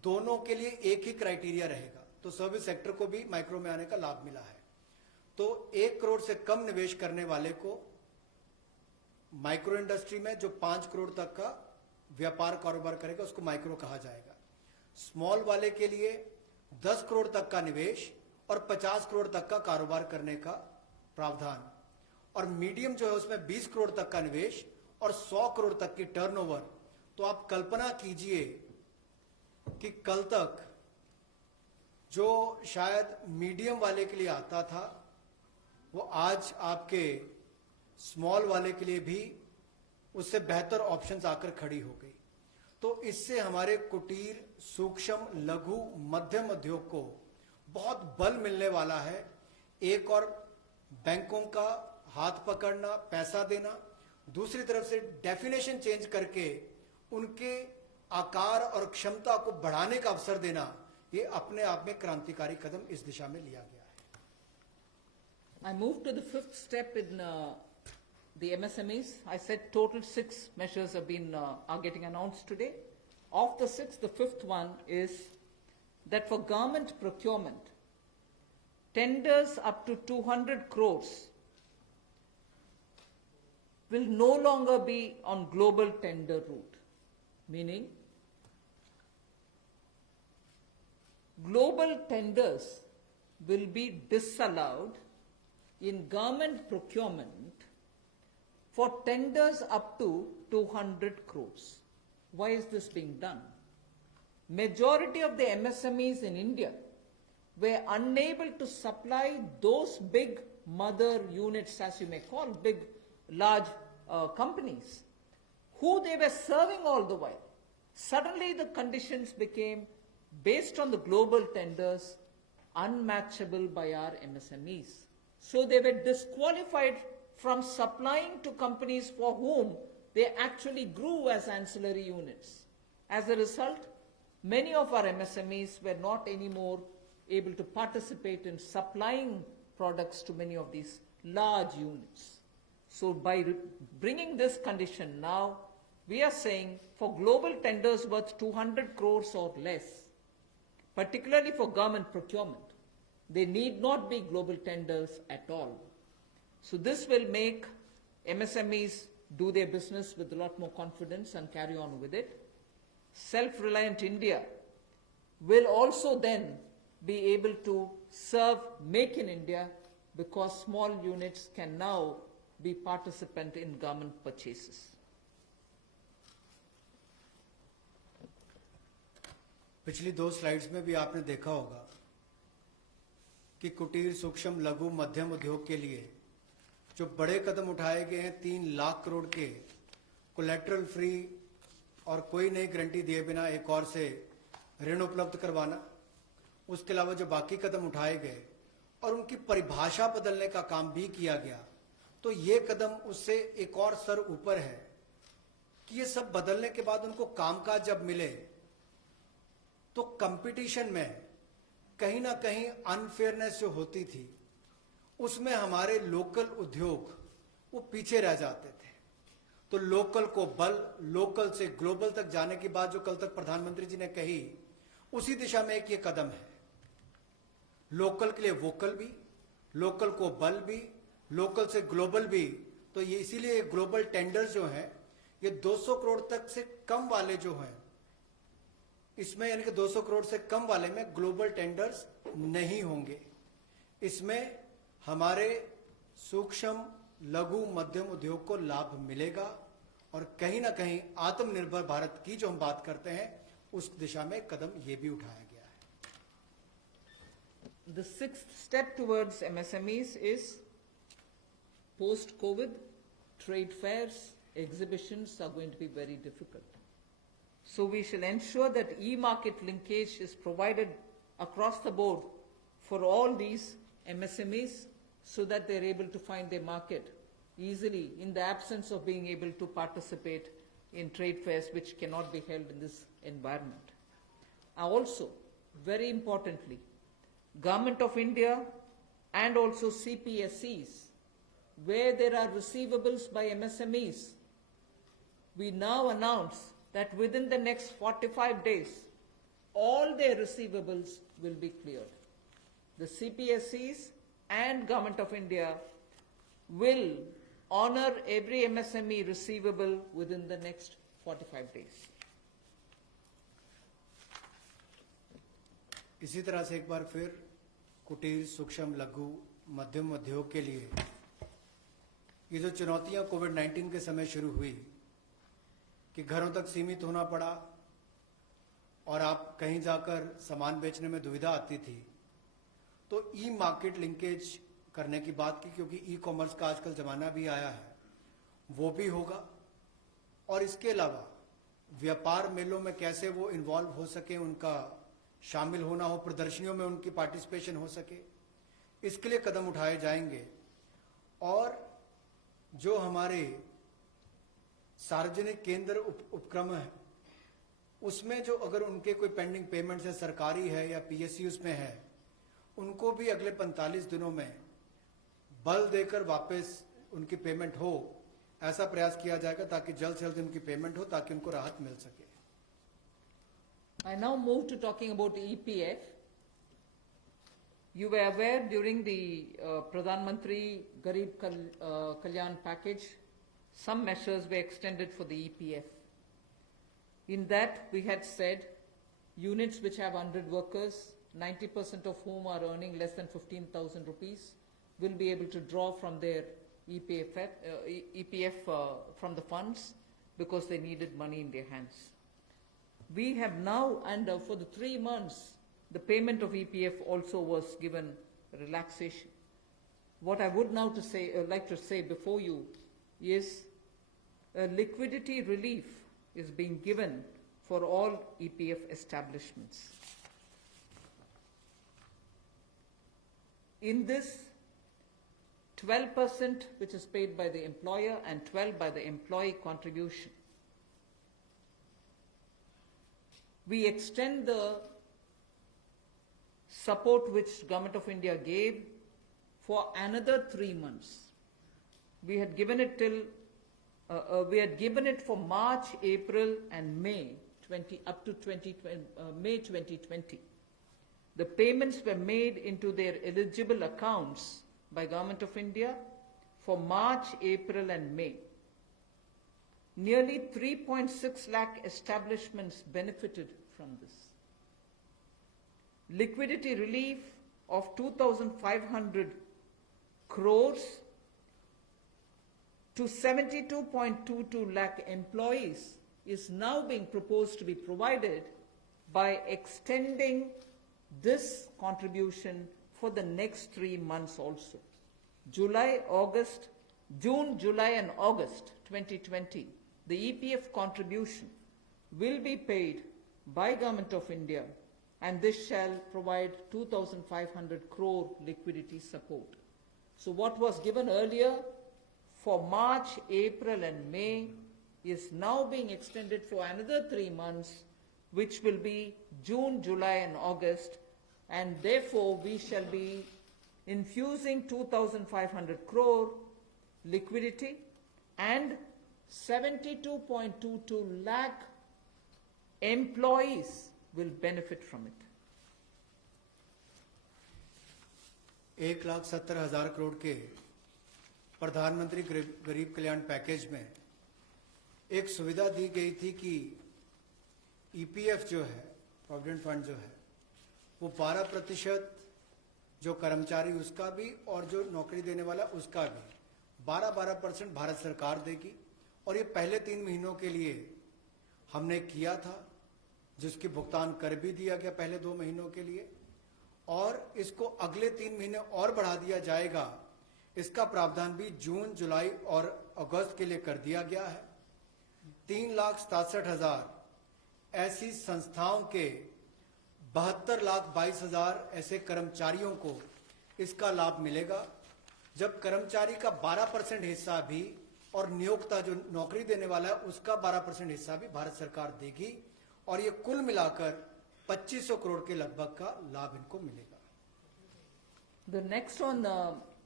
दोनों के लिए एक ही क्राइटेरिया रहेगा, तो सर्विस सेक्टर को भी माइक्रो में आने का लाभ मिला है। तो 1 करोड़ से कम निवेश करने वाले को माइक्रो इंडस्ट्री में जो 5 करोड़ तक का व्यापार कारोबार करेगा उसको माइक्रो कहा जाएगा। स्मॉल वाले के लिए 10 करोड़ तक का निवेश और 50 करोड़ तक का कारोबार करने का प्रावधान, और मीडियम जो है उसमें 20 करोड़ तक का निवेश और 100 करोड़ तक की टर्नओवर। तो आप कल्पना कीजिए कि कल तक जो शायद मीडियम वाले के लिए आता था वो आज आपके स्मॉल वाले के लिए भी उससे बेहतर ऑप्शंस आकर खड़ी हो गई। तो इससे हमारे कुटीर सूक्ष्म लघु मध्यम उद्योग को बहुत बल मिलने वाला है। एक और बैंकों का हाथ पकड़ना, पैसा देना, दूसरी तरफ से डेफिनेशन चेंज करके उनके आकार और क्षमता को बढ़ाने का अवसर देना, ये अपने आप में क्रांतिकारी कदम इस दिशा में लिया गया है। I move to the fifth step in the MSMEs. I said total 6 measures are getting announced today. Of the 6, the fifth one is that for government procurement, tenders up to 200 crores will no longer be on global tender route, meaning global tenders will be disallowed in government procurement for tenders up to 200 crores. Why is this being done? Majority of the MSMEs in India were unable to supply those big mother units, as you may call, big, large companies, who they were serving all the while. Suddenly the conditions became, based on the global tenders, unmatchable by our MSMEs. So they were disqualified from supplying to companies for whom they actually grew as ancillary units. As a result, many of our MSMEs were not anymore able to participate in supplying products to many of these large units. So by bringing this condition now, we are saying for global tenders worth 200 crores or less, particularly for government procurement, they need not be global tenders at all. So this will make MSMEs do their business with a lot more confidence and carry on with it. Self-reliant India will also then be able to serve Make in India, because small units can now be participant in government purchases. पिछली 2 slides में भी आपने देखा होगा कि कुटीर सूक्ष्म लघु मध्यम उद्योग के लिए जो बड़े कदम उठाए गए हैं, 3 लाख करोड़ के कोलेटरल फ्री और कोई नई गारंटी दिए बिना एक और से ऋण उपलब्ध करवाना, उसके अलावा जो बाकी कदम उठाए गए और उनकी परिभाषा बदलने का काम भी किया गया, तो ये कदम उससे एक और स्तर ऊपर है कि ये सब बदलने के बाद उनको कामकाज जब मिले तो कंपटीशन में कहीं ना कहीं अनफेयरनेस जो होती थी उसमें हमारे लोकल उद्योग वो पीछे रह जाते थे। तो लोकल को बल, लोकल से ग्लोबल तक जाने की बात जो कल तक प्रधानमंत्री जी ने कही, उसी दिशा में एक ये कदम है। लोकल के लिए वोकल भी, लोकल को बल भी, लोकल से ग्लोबल भी। तो ये इसीलिए ग्लोबल टेंडर्स जो हैं ये 200 करोड़ तक से कम वाले जो हैं, इसमें यानी कि 200 करोड़ से कम वाले में ग्लोबल टेंडर्स नहीं होंगे। इसमें हमारे सूक्ष्म लघु मध्यम उद्योग को लाभ मिलेगा और कहीं ना कहीं आत्मनिर्भर भारत की जो हम बात करते हैं उस दिशा में कदम ये भी उठाया गया है। The sixth step towards MSMEs is post-COVID, trade fairs, exhibitions are going to be very difficult. So we shall ensure that e-market linkage is provided across the board for all these MSMEs so that they're able to find their market easily in the absence of being able to participate in trade fairs which cannot be held in this environment. Also, very importantly, Government of India and also CPSEs, where there are receivables by MSMEs, we now announce that within the next 45 days, all their receivables will be cleared. The CPSEs and Government of India will honor every MSME receivable within the next 45 days. इसी तरह से एक बार फिर कुटीर सूक्ष्म लघु मध्यम उद्योग के लिए ये जो चुनौतियां कोविड-19 के समय शुरू हुई कि घरों तक सीमित होना पड़ा और आप कहीं जाकर सामान बेचने में दुविधा आती थी, तो ई मार्केट लिंकेज करने की बात की, क्योंकि ई कॉमर्स का आजकल जमाना भी आया है, वो भी होगा। और इसके अलावा व्यापार मेलों में कैसे वो इन्वॉल्व हो सके, उनका शामिल होना हो, प्रदर्शनियों में उनकी पार्टिसिपेशन हो सके, इसके लिए कदम उठाए जाएंगे। और जो हमारे सार्वजनिक केंद्र उपक्रम है उसमें जो अगर उनके कोई पेंडिंग पेमेंट्स है, सरकारी है या पीएसयूज में है, उनको भी अगले 45 दिनों में बल देकर वापस उनकी पेमेंट हो, ऐसा प्रयास किया जाएगा ताकि जल्द से जल्द उनकी पेमेंट हो, ताकि उनको राहत मिल सके। I now move to talking about EPF. You were aware during the Pradhan Mantri Garib Kalyan package, some measures were extended for the EPF. In that, we had said units which have 100 workers, 90% of whom are earning less than 15,000 rupees, will be able to draw from their EPF from the funds because they needed money in their hands. We have now, and for the 3 months, the payment of EPF also was given relaxation. What I would now like to say before you is a liquidity relief is being given for all EPF establishments. In this, 12% which is paid by the employer and 12% by the employee contribution. We extend the support which Government of India gave for another 3 months. We had given it for March, April, and May up to May 2020. The payments were made into their eligible accounts by Government of India for March, April, and May. Nearly 3.6 lakh establishments benefited from this. liquidity relief of 2,500 crores to 72.22 lakh employees is now being proposed to be provided by extending this contribution for the next 3 months also. June, July and August 2020, the EPF contribution will be paid by Government of India, and this shall provide 2,500 crore liquidity support. So what was given earlier for March, April and May is now being extended for another 3 months, which will be June, July and August, and therefore we shall be infusing 2,500 crore liquidity and 72.22 lakh employees will benefit from it. 1,70,000 crore के प्रधानमंत्री गरीब कल्याण package में एक सुविधा दी गई थी कि EPF जो है, प्रोविडेंट फंड जो है, वो 12% जो कर्मचारी उसका भी और जो नौकरी देने वाला उसका भी 12% भारत सरकार देगी। और ये पहले 3 महीनों के लिए हमने किया था, जिसकी भुगतान कर भी दिया गया पहले 2 महीनों के लिए, और इसको अगले 3 महीने और बढ़ा दिया जाएगा। इसका प्रावधान भी जून, जुलाई और अगस्त के लिए कर दिया गया है। 3,67,000 ऐसी संस्थाओं के 72,22,000 ऐसे कर्मचारियों को इसका लाभ मिलेगा, जब कर्मचारी का 12% हिस्सा भी और नियोक्ता जो नौकरी देने वाला है उसका 12% हिस्सा भी भारत सरकार देगी, और ये कुल मिलाकर 2,500 करोड़ के लगभग का लाभ इनको मिलेगा। The next on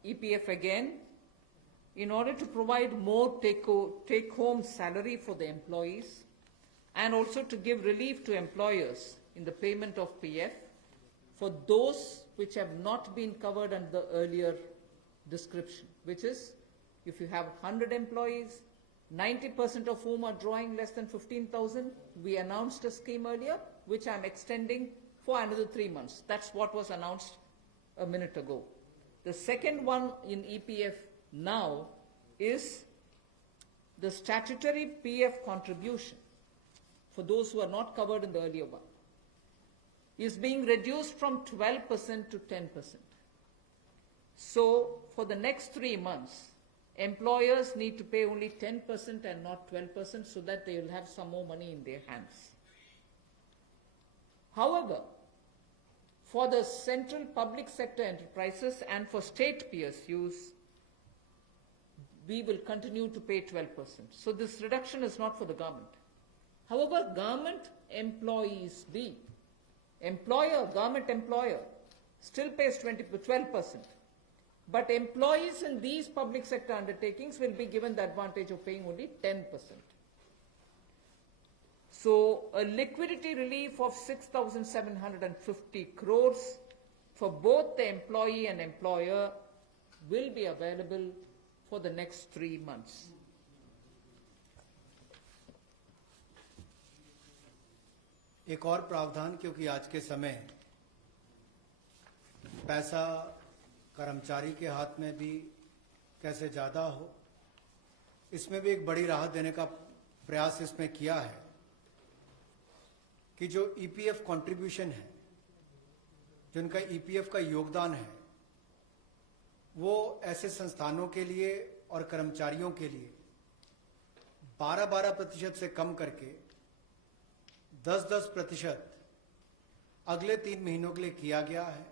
EPF again, in order to provide more take-home salary for the employees and also to give relief to employers in the payment of PF for those which have not been covered under the earlier description, which is if you have 100 employees, 90% of whom are drawing less than 15,000, we announced a scheme earlier, which I'm extending for another 3 months. That's what was announced a minute ago. The second one in EPF now is the statutory PF contribution for those who are not covered in the earlier one is being reduced from 12% to 10%. So for the next 3 months, employers need to pay only 10% and not 12% so that they will have some more money in their hands. However, for the central public sector enterprises and for state PSUs, we will continue to pay 12%. So this reduction is not for the government. However, government employees, government employer still pays 12%. But employees in these public sector undertakings will be given the advantage of paying only 10%. So a liquidity relief of 6,750 crores for both the employee and employer will be available for the next 3 months. एक और प्रावधान, क्योंकि आज के समय पैसा कर्मचारी के हाथ में भी कैसे ज्यादा हो, इसमें भी एक बड़ी राहत देने का प्रयास इसमें किया है कि जो ईपीएफ कंट्रीब्यूशन है, जो उनका ईपीएफ का योगदान है, वो ऐसे संस्थानों के लिए और कर्मचारियों के लिए 12% से कम करके 10% अगले 3 महीनों के लिए किया गया है।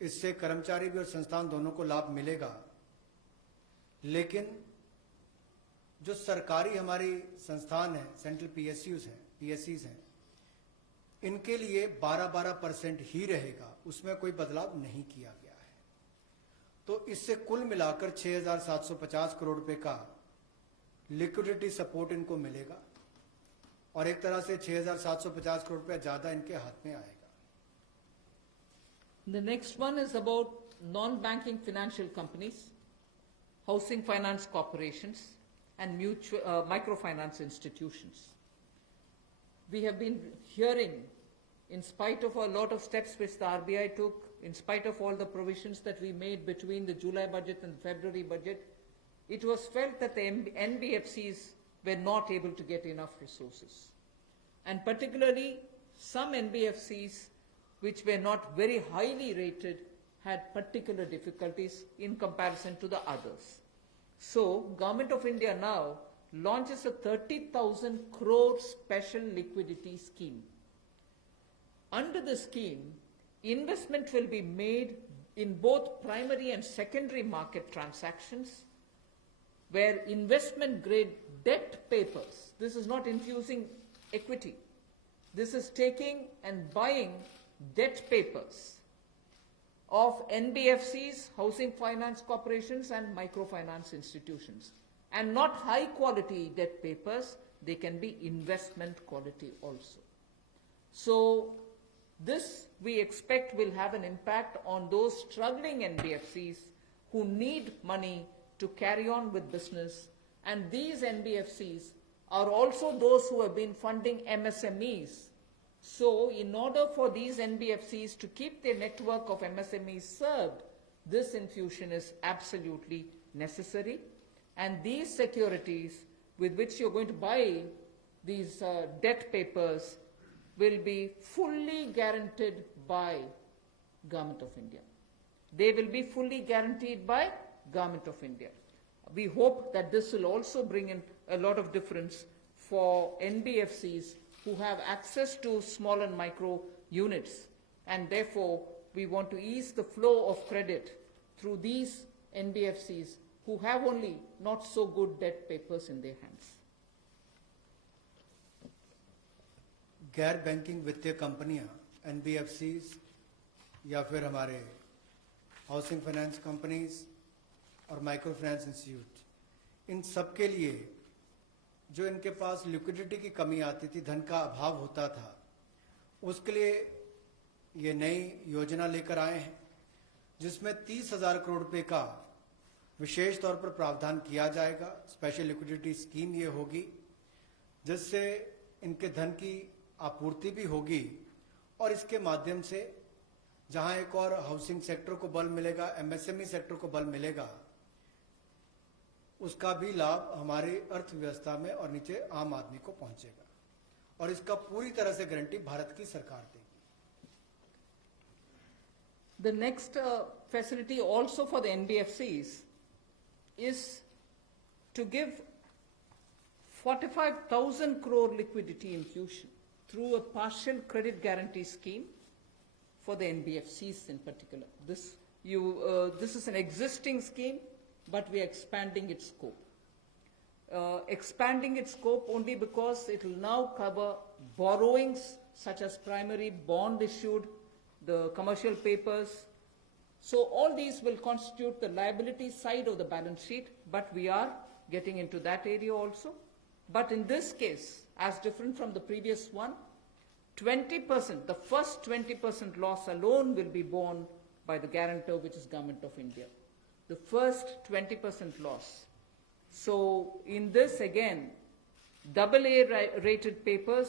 इससे कर्मचारी भी और संस्थान दोनों को लाभ मिलेगा। लेकिन जो सरकारी हमारी संस्थान है, सेंट्रल पीएससीज हैं, इनके लिए 12% ही रहेगा, उसमें कोई बदलाव नहीं किया गया है। तो इससे कुल मिलाकर 6,750 करोड़ रुपए का लिक्विडिटी सपोर्ट इनको मिलेगा और एक तरह से 6,750 करोड़ रुपया ज्यादा इनके हाथ में आएगा। The next one is about non-banking financial companies, housing finance corporations, and microfinance institutions. We have been hearing in spite of a lot of steps which the RBI took, in spite of all the provisions that we made between the July budget and the February budget, it was felt that the NBFCs were not able to get enough resources. And particularly, some NBFCs which were not very highly rated had particular difficulties in comparison to the others. So, Government of India now launches a 30,000 crore special liquidity scheme. Under the scheme, investment will be made in both primary and secondary market transactions where investment grade debt papers, this is not infusing equity, this is taking and buying debt papers of NBFCs, housing finance corporations and microfinance institutions. And not high quality debt papers, they can be investment quality also. So this we expect will have an impact on those struggling NBFCs who need money to carry on with business. And these NBFCs are also those who have been funding MSMEs. So in order for these NBFCs to keep their network of MSMEs served, this infusion is absolutely necessary. And these securities with which you're going to buy these debt papers will be fully guaranteed by Government of India. They will be fully guaranteed by Government of India. We hope that this will also bring in a lot of difference for NBFCs who have access to small and micro units, and therefore we want to ease the flow of credit through these NBFCs who have only not so good debt papers in their hands. गैर banking वित्तीय कंपनियां NBFCs या फिर हमारे housing finance companies और micro finance institute, इन सब के लिए जो इनके पास लिक्विडिटी की कमी आती थी, धन का अभाव होता था, उसके लिए ये नई योजना लेकर आए हैं जिसमें 30,000 करोड़ रुपए का विशेष तौर पर प्रावधान किया जाएगा। स्पेशल लिक्विडिटी स्कीम ये होगी जिससे इनके धन की आपूर्ति भी होगी और इसके माध्यम से जहां एक और हाउसिंग सेक्टर को बल मिलेगा, एमएसएमई सेक्टर को बल मिलेगा, उसका भी लाभ हमारी अर्थव्यवस्था में और नीचे आम आदमी को पहुंचेगा और इसका पूरी तरह से गारंटी भारत की सरकार देगी। The next facility also for the NBFCs is to give 45,000 crore liquidity infusion through a partial credit guarantee scheme for the NBFCs in particular. This is an existing scheme, but we are expanding its scope. Expanding its scope only because it will now cover borrowings such as primary bond issued, the commercial papers. So all these will constitute the liability side of the balance sheet, but we are getting into that area also. But in this case, as different from the previous one, 20%, the first 20% loss alone will be borne by the guarantor, which is Government of India. The first 20% loss. So in this again, AA rated papers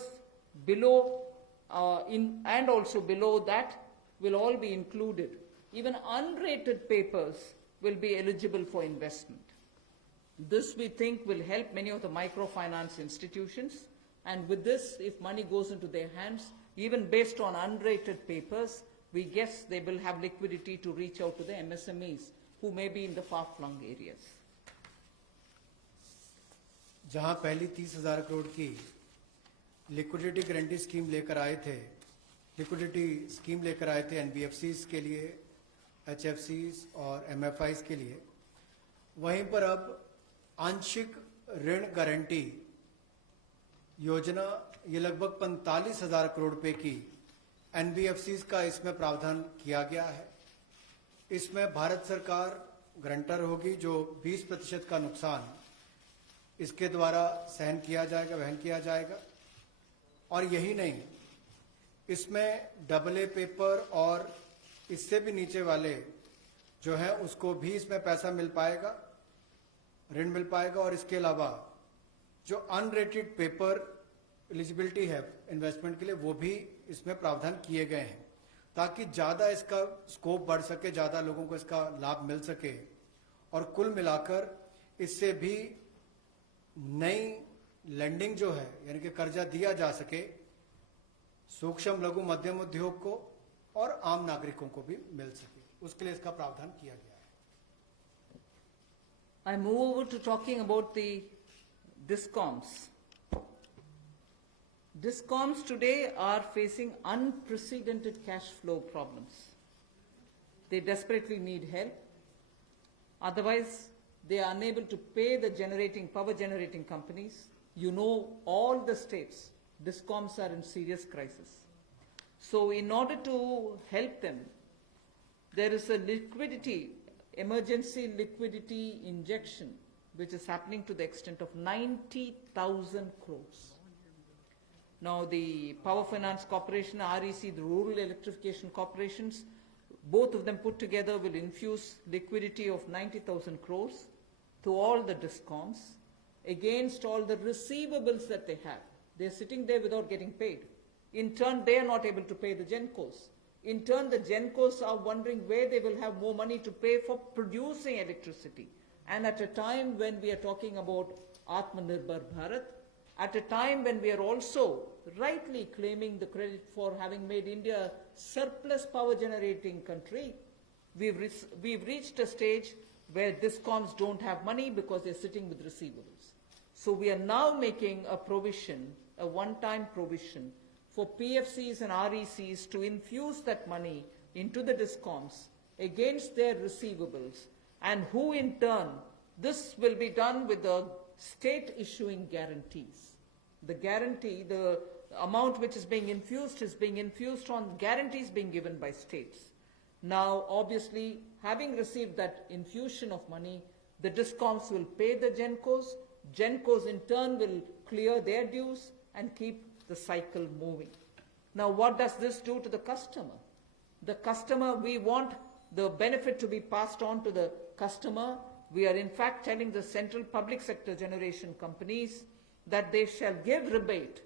below and also below that will all be included. Even unrated papers will be eligible for investment. This we think will help many of the microfinance institutions, and with this, if money goes into their hands, even based on unrated papers, we guess they will have liquidity to reach out to the MSMEs who may be in the far-flung areas. जहां पहली 30,000 करोड़ की liquidity guarantee scheme लेकर आए थे, NBFCs के लिए, एचएफसीज और MFIs के लिए, वहीं पर अब आंशिक ऋण गारंटी योजना, ये लगभग 45,000 करोड़ रुपए की एनबीएफसीज का इसमें प्रावधान किया गया है। इसमें भारत सरकार गारंटर होगी, जो 20% का नुकसान इसके द्वारा वहन किया जाएगा। और यही नहीं, इसमें AA पेपर और इससे भी नीचे वाले जो है उसको भी इसमें पैसा मिल पाएगा, ऋण मिल पाएगा। और इसके अलावा जो अनरेटेड पेपर एलिजिबिलिटी है इन्वेस्टमेंट के लिए, वो भी इसमें प्रावधान किए गए हैं ताकि ज्यादा इसका स्कोप बढ़ सके, ज्यादा लोगों को इसका लाभ मिल सके और कुल मिलाकर इससे भी नई लैंडिंग जो है यानी कि कर्जा दिया जा सके सूक्ष्म लघु मध्यम उद्योग को और आम नागरिकों को भी मिल सके, उसके लिए इसका प्रावधान किया गया है। I move over to talking about the DISCOMs. DISCOMs today are facing unprecedented cash flow problems. They desperately need help. Otherwise, they are unable to pay the power generating companies. You know, all the states, DISCOMs are in serious crisis. So in order to help them, there is a emergency liquidity injection, which is happening to the extent of 90,000 crores. Now the Power Finance Corporation, REC, the Rural Electrification Corporations, both of them put together will infuse liquidity of 90,000 crores to all the DISCOMs against all the receivables that they have. They're sitting there without getting paid. In turn, they are not able to pay the GENCOs. In turn, the GENCOs are wondering where they will have more money to pay for producing electricity. And at a time when we are talking about Atmanirbhar Bharat, at a time when we are also rightly claiming the credit for having made India a surplus power generating country, we've reached a stage where DISCOMs don't have money because they're sitting with receivables. So we are now making a provision, a one-time provision, for PFCs and RECs to infuse that money into the DISCOMs against their receivables, and who in turn, this will be done with the state issuing guarantees. The guarantee, the amount which is being infused on guarantees being given by states. Now, obviously, having received that infusion of money, the DISCOMs will pay the GENCOs. GENCOs in turn will clear their dues and keep the cycle moving. Now, what does this do to the customer? The customer, we want the benefit to be passed on to the customer. We are in fact telling the central public sector generation companies that they shall give rebate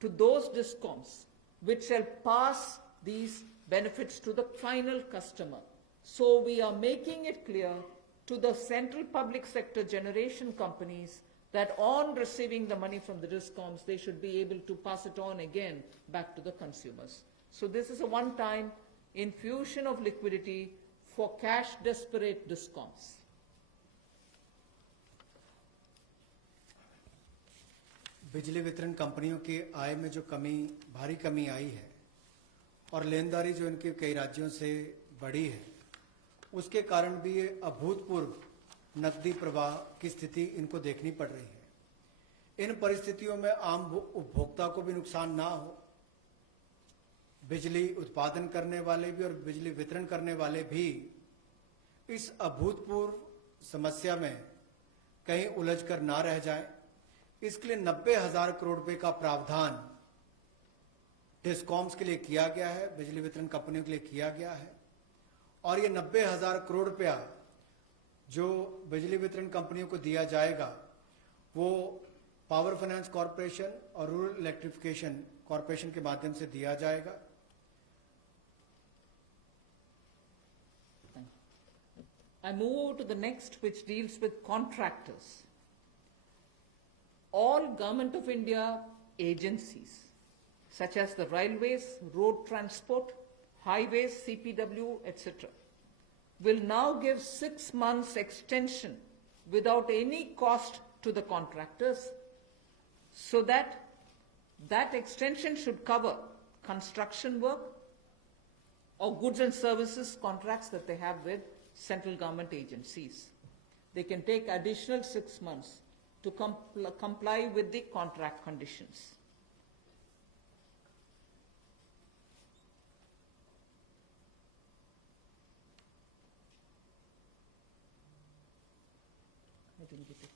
to those DISCOMs which shall pass these benefits to the final customer. So we are making it clear to the central public sector generation companies that on receiving the money from the DISCOMs, they should be able to pass it on again back to the consumers. So this is a one-time infusion of liquidity for cash-desperate DISCOMs. बिजली वितरण कंपनियों की आय में जो भारी कमी आई है और लेनदारी जो इनके कई राज्यों से बढ़ी है, उसके कारण भी ये अभूतपूर्व नकदी प्रवाह की स्थिति इनको देखनी पड़ रही है। इन परिस्थितियों में आम उपभोक्ता को भी नुकसान ना हो, बिजली उत्पादन करने वाले भी और बिजली वितरण करने वाले भी इस अभूतपूर्व समस्या में कहीं उलझकर ना रह जाएं, इसके लिए 90,000 करोड़ रुपए का प्रावधान डिस्कॉम्स के लिए किया गया है, बिजली वितरण कंपनियों के लिए किया गया है। और ये 90,000 करोड़ रुपया जो बिजली वितरण कंपनियों को दिया जाएगा वो पावर फाइनेंस कॉर्पोरेशन और रूरल इलेक्ट्रिफिकेशन कॉर्पोरेशन के माध्यम से दिया जाएगा। I move over to the next, which deals with contractors. All Government of India agencies, such as the railways, road transport, highways, CPW, etc., will now give 6 months extension without any cost to the contractors, so that extension should cover construction work or goods and services contracts that they have with central government agencies. They can take additional 6 months to comply with the contract conditions. I didn't get it.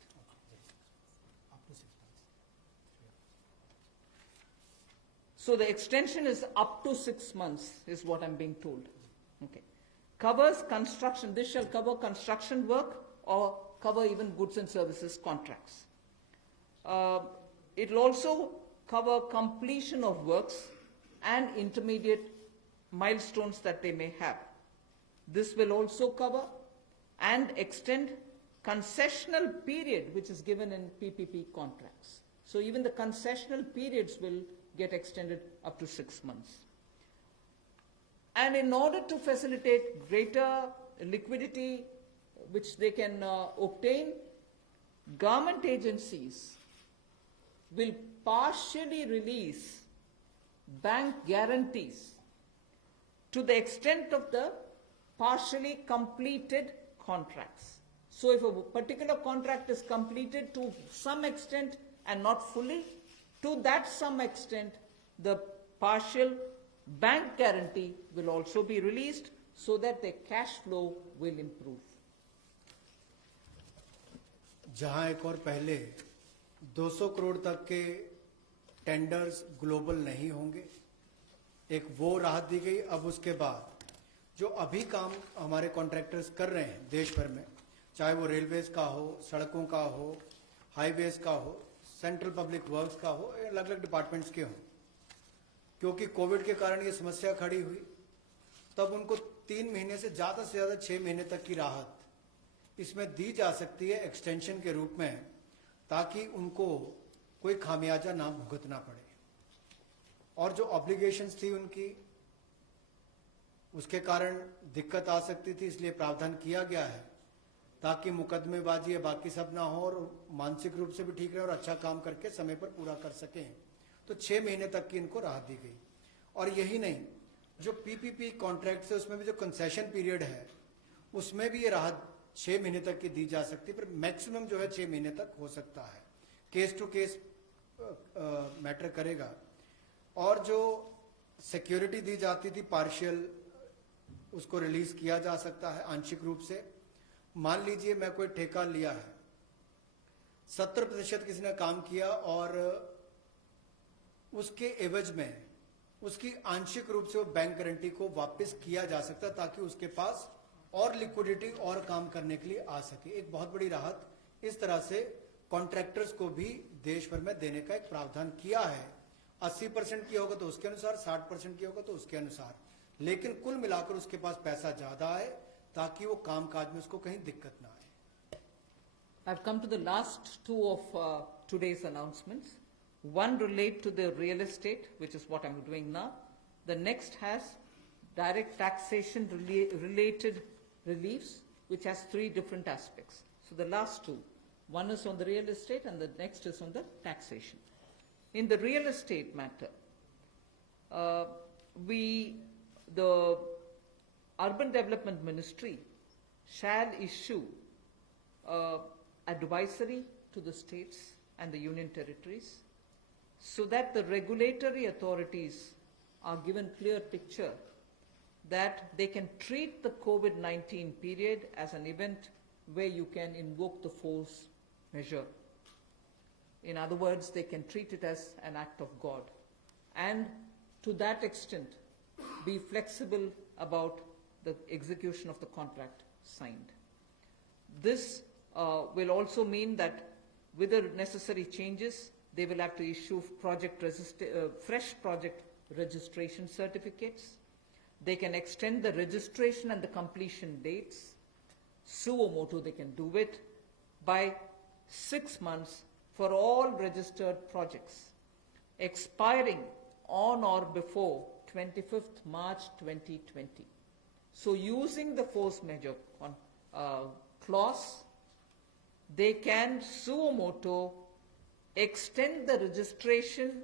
So the extension is up to 6 months, is what I'm being told. Okay. Covers construction. This shall cover construction work or cover even goods and services contracts. It will also cover completion of works and intermediate milestones that they may have. This will also cover and extend concessional period which is given in PPP contracts. So even the concessional periods will get extended up to 6 months. And in order to facilitate greater liquidity which they can obtain, government agencies will partially release bank guarantees to the extent of the partially completed contracts. So if a particular contract is completed to some extent and not fully, to that some extent, the partial bank guarantee will also be released so that their cash flow will improve. जहां एक और पहले 200 करोड़ तक के tenders global नहीं होंगे, एक वो राहत दी गई। अब उसके बाद जो अभी काम हमारे कॉन्ट्रैक्टर्स कर रहे हैं देश भर में, चाहे वो रेलवेज का हो, सड़कों का हो, हाईवेज का हो, सेंट्रल पब्लिक वर्क्स का हो, अलग अलग डिपार्टमेंट्स के हों, क्योंकि कोविड के कारण ये समस्या खड़ी हुई, तब उनको 3 महीने से ज्यादा 6 महीने तक की राहत इसमें दी जा सकती है एक्सटेंशन के रूप में, ताकि उनको कोई खामियाजा ना भुगतना पड़े। और जो ऑब्लिगेशंस थी उनकी, उसके कारण दिक्कत आ सकती थी, इसलिए प्रावधान किया गया है ताकि मुकदमेबाजी या बाकी सब ना हो और मानसिक रूप से भी ठीक रहे और अच्छा काम करके समय पर पूरा कर सकें। तो 6 महीने तक की इनको राहत दी गई। और यही नहीं, जो पीपीपी कॉन्ट्रैक्ट है उसमें भी जो कंसेशन पीरियड है उसमें भी ये राहत 6 महीने तक की दी जा सकती है, पर मैक्सिमम जो है 6 महीने तक हो सकता है। केस टू केस मैटर करेगा। और जो सिक्योरिटी दी जाती थी पार्शियल, उसको रिलीज किया जा सकता है आंशिक रूप से। मान लीजिए मैं कोई ठेका लिया है, 70% किसी ने काम किया और उसके एवज में उसकी आंशिक रूप से वो बैंक गारंटी को वापस किया जा सकता है, ताकि उसके पास और लिक्विडिटी और काम करने के लिए आ सके। एक बहुत बड़ी राहत इस तरह से कॉन्ट्रैक्टर्स को भी देश भर में देने का एक प्रावधान किया है। 80% किया होगा तो उसके अनुसार, 60% किया होगा तो उसके अनुसार, लेकिन कुल मिलाकर उसके पास पैसा ज्यादा आए ताकि वो काम काज में उसको कहीं दिक्कत ना आए। I've come to the last two of today's announcements. One relate to the real estate, which is what I'm doing now. The next has direct taxation related reliefs, which has 3 different aspects. So the last two, one is on the real estate and the next is on the taxation. In the real estate matter, the Urban Development Ministry shall issue advisory to the states and the union territories so that the regulatory authorities are given clear picture that they can treat the COVID-19 period as an event where you can invoke the force measure. In other words, they can treat it as an act of God, and to that extent be flexible about the execution of the contract signed. This will also mean that with the necessary changes, they will have to issue fresh project registration certificates. They can extend the registration and the completion dates. Suo motu, they can do it by 6 months for all registered projects, expiring on or before 25th March 2020. So using the force majeure clause, they can suo motu extend the registration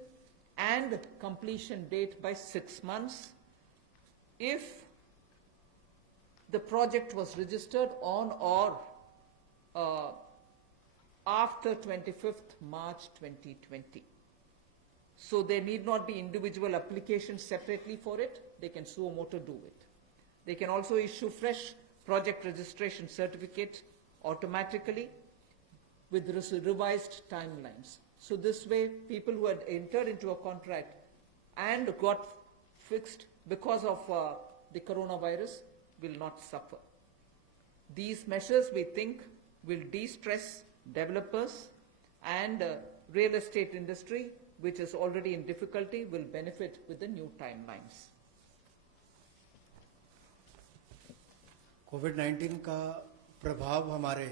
and completion date by 6 months if the project was registered on or after 25th March 2020. So there need not be individual applications separately for it. They can suo motu do it. They can also issue fresh project registration certificates automatically with revised timelines. So this way, people who had entered into a contract and got fixed because of the coronavirus will not suffer. These measures, we think, will de-stress developers and real estate industry which is already in difficulty will benefit with the new timelines. कोविड-19 का प्रभाव हमारे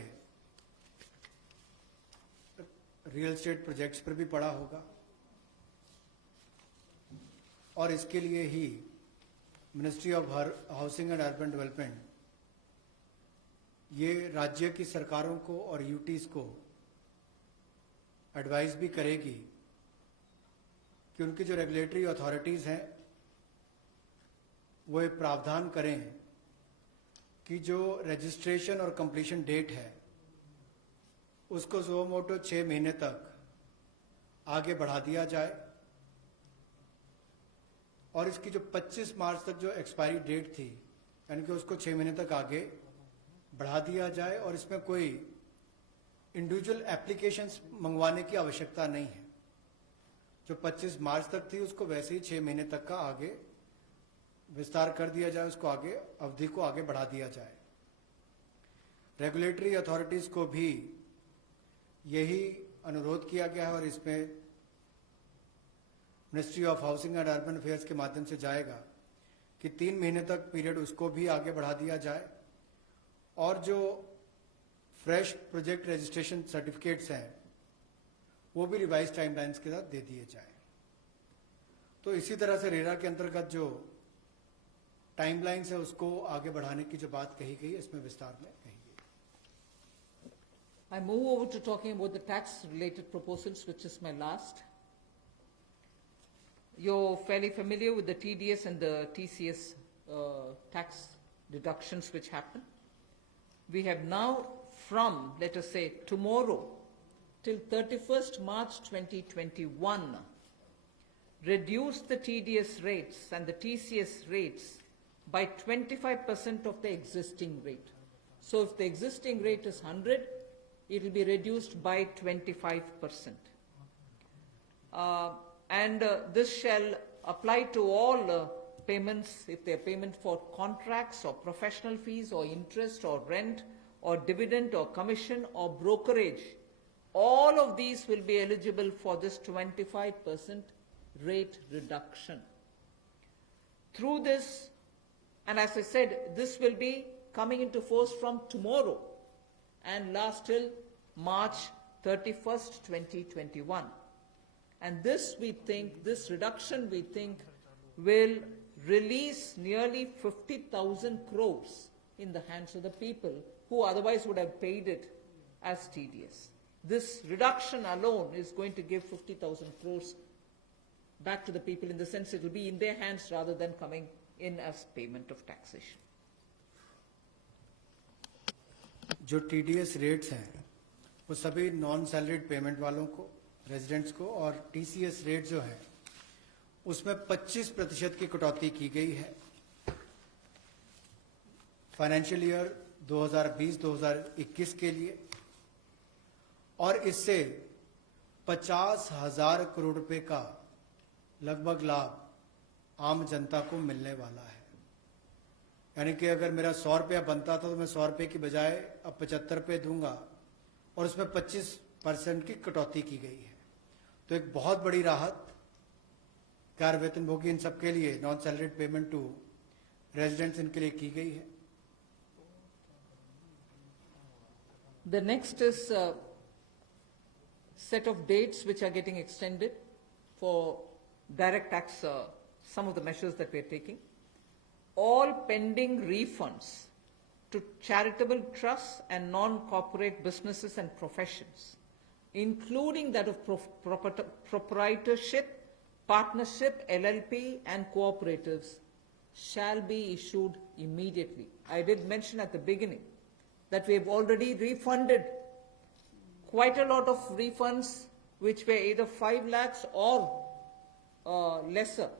real estate projects पर भी पड़ा होगा और इसके लिए ही ministry of housing and urban development ये राज्य की सरकारों को और यूटीज को एडवाइस भी करेगी कि उनकी जो रेगुलेटरी अथॉरिटीज हैं वो एक प्रावधान करें कि जो रजिस्ट्रेशन और कंप्लीशन डेट है उसको सुओ मोटो 6 महीने तक आगे बढ़ा दिया जाए और इसकी जो 25 मार्च तक जो एक्सपायरी डेट थी यानी कि उसको 6 महीने तक आगे बढ़ा दिया जाए और इसमें कोई इंडिविजुअल एप्लीकेशंस मंगवाने की आवश्यकता नहीं है। जो 25 मार्च तक थी उसको वैसे ही 6 महीने तक का आगे विस्तार कर दिया जाए, उसको आगे अवधि को आगे बढ़ा दिया जाए। रेगुलेटरी अथॉरिटीज को भी यही अनुरोध किया गया है और इसमें ministry of housing and urban affairs के माध्यम से जाएगा कि 3 महीने तक पीरियड उसको भी आगे बढ़ा दिया जाए और जो फ्रेश प्रोजेक्ट रजिस्ट्रेशन सर्टिफिकेट्स हैं वो भी रिवाइज टाइमलाइंस के साथ दे दिए जाए। तो इसी तरह से रेरा के अंतर्गत जो टाइमलाइंस है उसको आगे बढ़ाने की जो बात कही गई है इसमें विस्तार में कही गई। I move over to talking about the tax-related proposals, which is my last. You're fairly familiar with the TDS and the TCS tax deductions which happen. We have now from, let us say, tomorrow till 31st March 2021, reduced the TDS rates and the TCS rates by 25% of the existing rate. So if the existing rate is 100, it will be reduced by 25%. This shall apply to all payments, if they are payment for contracts or professional fees or interest or rent or dividend or commission or brokerage. All of these will be eligible for this 25% rate reduction. Through this, and as I said, this will be coming into force from tomorrow and last till March 31st, 2021. And this we think, this reduction we think will release nearly 50,000 crores in the hands of the people who otherwise would have paid it as TDS. This reduction alone is going to give 50,000 crores back to the people, in the sense it will be in their hands rather than coming in as payment of taxation. जो TDS rates हैं वो सभी non salaried payment वालों को, residents को, और TCS rate जो है उसमें 25% की कटौती की गई है फाइनेंशियल ईयर 2020-2021 के लिए, और इससे 50,000 करोड़ रुपए का लगभग लाभ आम जनता को मिलने वाला है। यानी कि अगर मेरा 100 रुपया बनता था तो मैं 100 रुपये की बजाय अब 75 रुपये दूंगा और उसमें 25% की कटौती की गई है। तो एक बहुत बड़ी राहत कार वेतनभोगी इन सबके लिए, non salaried payment to residents, इनके लिए की गई है। The next is a set of dates which are getting extended for direct tax, some of the measures that we are taking. All pending refunds to charitable trusts and non-corporate businesses and professions, including that of proprietorship, partnership, LLP and cooperatives, shall be issued immediately. I did mention at the beginning that we have already refunded quite a lot of refunds which were either 5 lakhs or lesser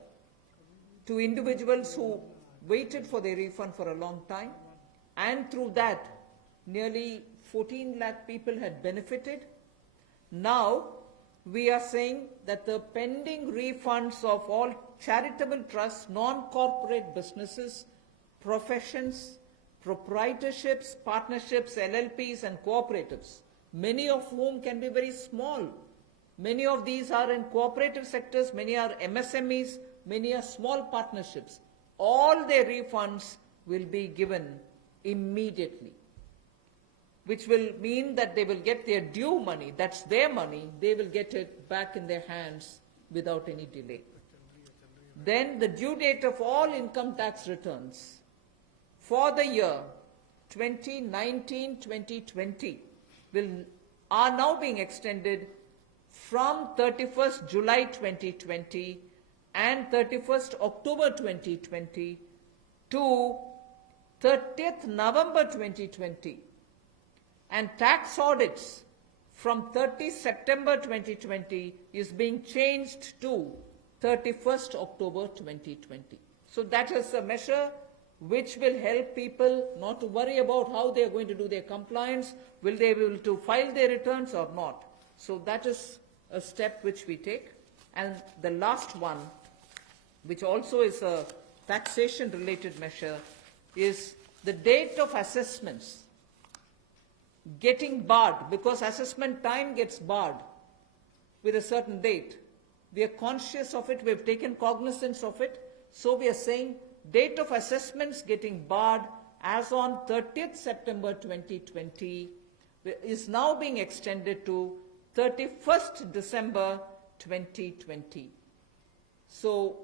to individuals who waited for their refund for a long time, and through that nearly 14 lakh people had benefited. Now we are saying that the pending refunds of all charitable trusts, non-corporate businesses, professions, proprietorships, partnerships, LLPs and cooperatives, many of whom can be very small, Many of these are in cooperative sectors, many are MSMEs, many are small partnerships. All their refunds will be given immediately, which will mean that they will get their due money, that's their money, they will get it back in their hands without any delay. Then the due date of all income tax returns for the year 2019-2020 are now being extended from 31st July 2020 and 31st October 2020 to 30th November 2020, and tax audits from 30 September 2020 is being changed to 31st October 2020. So that is a measure which will help people not to worry about how they are going to do their compliance, will they be able to file their returns or not. So that is a step which we take. And the last one, which also is a taxation related measure, is the date of assessments getting barred, because assessment time gets barred with a certain date. We are conscious of it, we have taken cognizance of it, so we are saying date of assessments getting barred as on 30th September 2020 is now being extended to 31st December 2020. So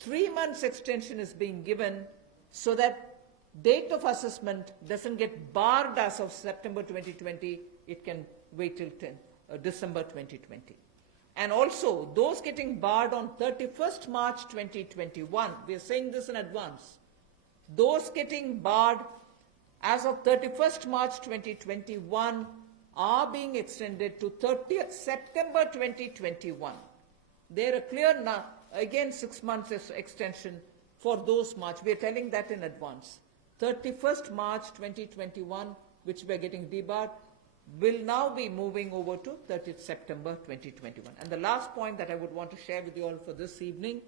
3 months extension is being given so that date of assessment doesn't get barred as of September 2020, it can wait till December 2020. And also, those getting barred on 31st March 2021, we are saying this in advance, those getting barred as of 31st March 2021 are being extended to 30th September 2021. They're a clear, again 6 months extension for those March. We are telling that in advance. 31st March 2021, which we are getting debarred, will now be moving over to 30th September 2021. And the last point that I would want to share with you all for this evening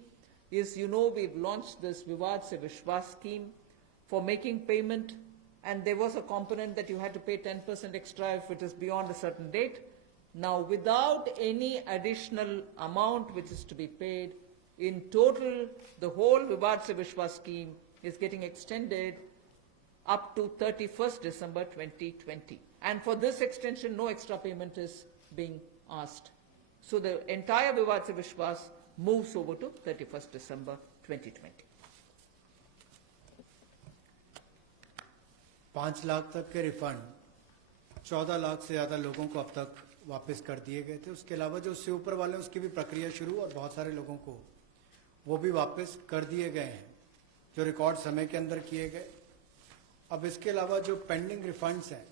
is, you know, we've launched this Vivad Se Vishwas scheme for making payment, and there was a component that you had to pay 10% extra if it is beyond a certain date. Now, without any additional amount which is to be paid, in total, the whole Vivad Se Vishwas scheme is getting extended up to 31st December 2020. And for this extension, no extra payment is being asked. So the entire Vivad Se Vishwas moves over to 31st December 2020. 5 lakh तक के refund 14 lakh से ज़्यादा लोगों को अब तक वापस कर दिए गए थे। उसके अलावा जो उससे ऊपर वाले उसकी भी प्रक्रिया शुरू, और बहुत सारे लोगों को वो भी वापस कर दिए गए हैं जो रिकॉर्ड समय के अंदर किए गए। अब इसके अलावा जो पेंडिंग रिफंड्स हैं,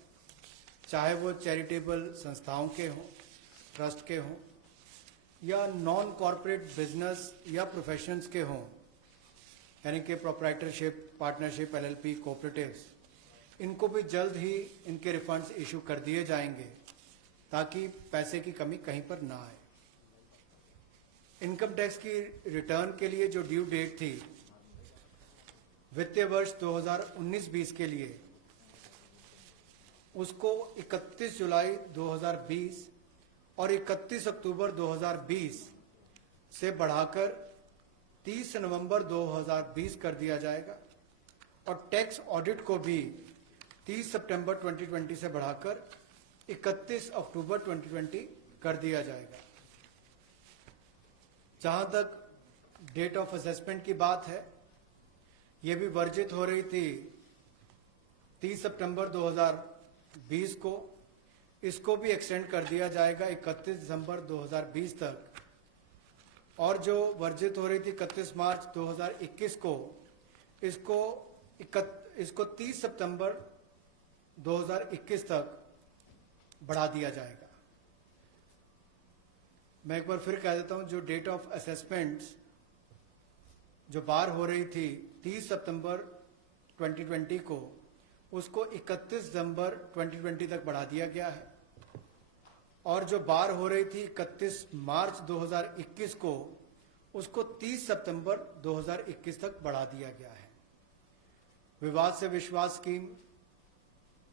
चाहे वो चैरिटेबल संस्थाओं के हों, ट्रस्ट के हों, या नॉन कॉरपोरेट बिजनेस या प्रोफेशंस के हों, यानी कि प्रोप्राइटरशिप, पार्टनरशिप, एलएलपी, कोऑपरेटिव्स, इनको भी जल्द ही इनके रिफंड्स इशू कर दिए जाएंगे ताकि पैसे की कमी कहीं पर ना आए। इनकम टैक्स की रिटर्न के लिए जो ड्यू डेट थी वित्तीय वर्ष 2019-20 के लिए, उसको 31 जुलाई 2020 और 31 अक्टूबर 2020 से बढ़ाकर 30 नवंबर 2020 कर दिया जाएगा, और टैक्स ऑडिट को भी 30 सितंबर 2020 से बढ़ाकर 31 अक्टूबर 2020 कर दिया जाएगा। जहां तक डेट ऑफ असेसमेंट की बात है, यह भी वर्जित हो रही थी 30 सितंबर 2020 को, इसको भी एक्सटेंड कर दिया जाएगा 31 दिसंबर 2020 तक, और जो वर्जित हो रही थी 31 मार्च 2021 को, इसको 30 सितंबर 2021 तक बढ़ा दिया जाएगा। मैं एक बार फिर कह देता हूं, जो डेट ऑफ असेसमेंट्स जो बार हो रही थी 30 सितंबर 2020 को, उसको 31 दिसंबर 2020 तक बढ़ा दिया गया है, और जो बार हो रही थी 31 मार्च 2021 को, उसको 30 सितंबर 2021 तक बढ़ा दिया गया है। विवाद से विश्वास स्कीम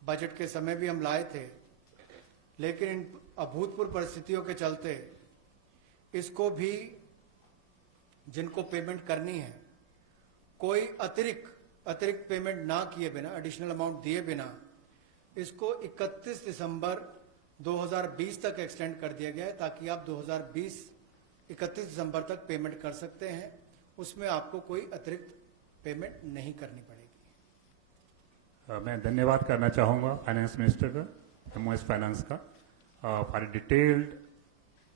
बजट के समय भी हम लाए थे, लेकिन इन अभूतपूर्व परिस्थितियों के चलते इसको भी जिनको पेमेंट करनी है कोई अतिरिक्त पेमेंट ना किए बिना, एडिशनल अमाउंट दिए बिना इसको 31 दिसंबर 2020 तक एक्सटेंड कर दिया गया है, ताकि आप 2020 31 दिसंबर तक पेमेंट कर सकते हैं। उसमें आपको कोई अतिरिक्त पेमेंट नहीं करनी पड़ेगी। मैं धन्यवाद करना चाहूँगा फाइनेंस मिनिस्टर का, एमओएस फाइनेंस का, for detailed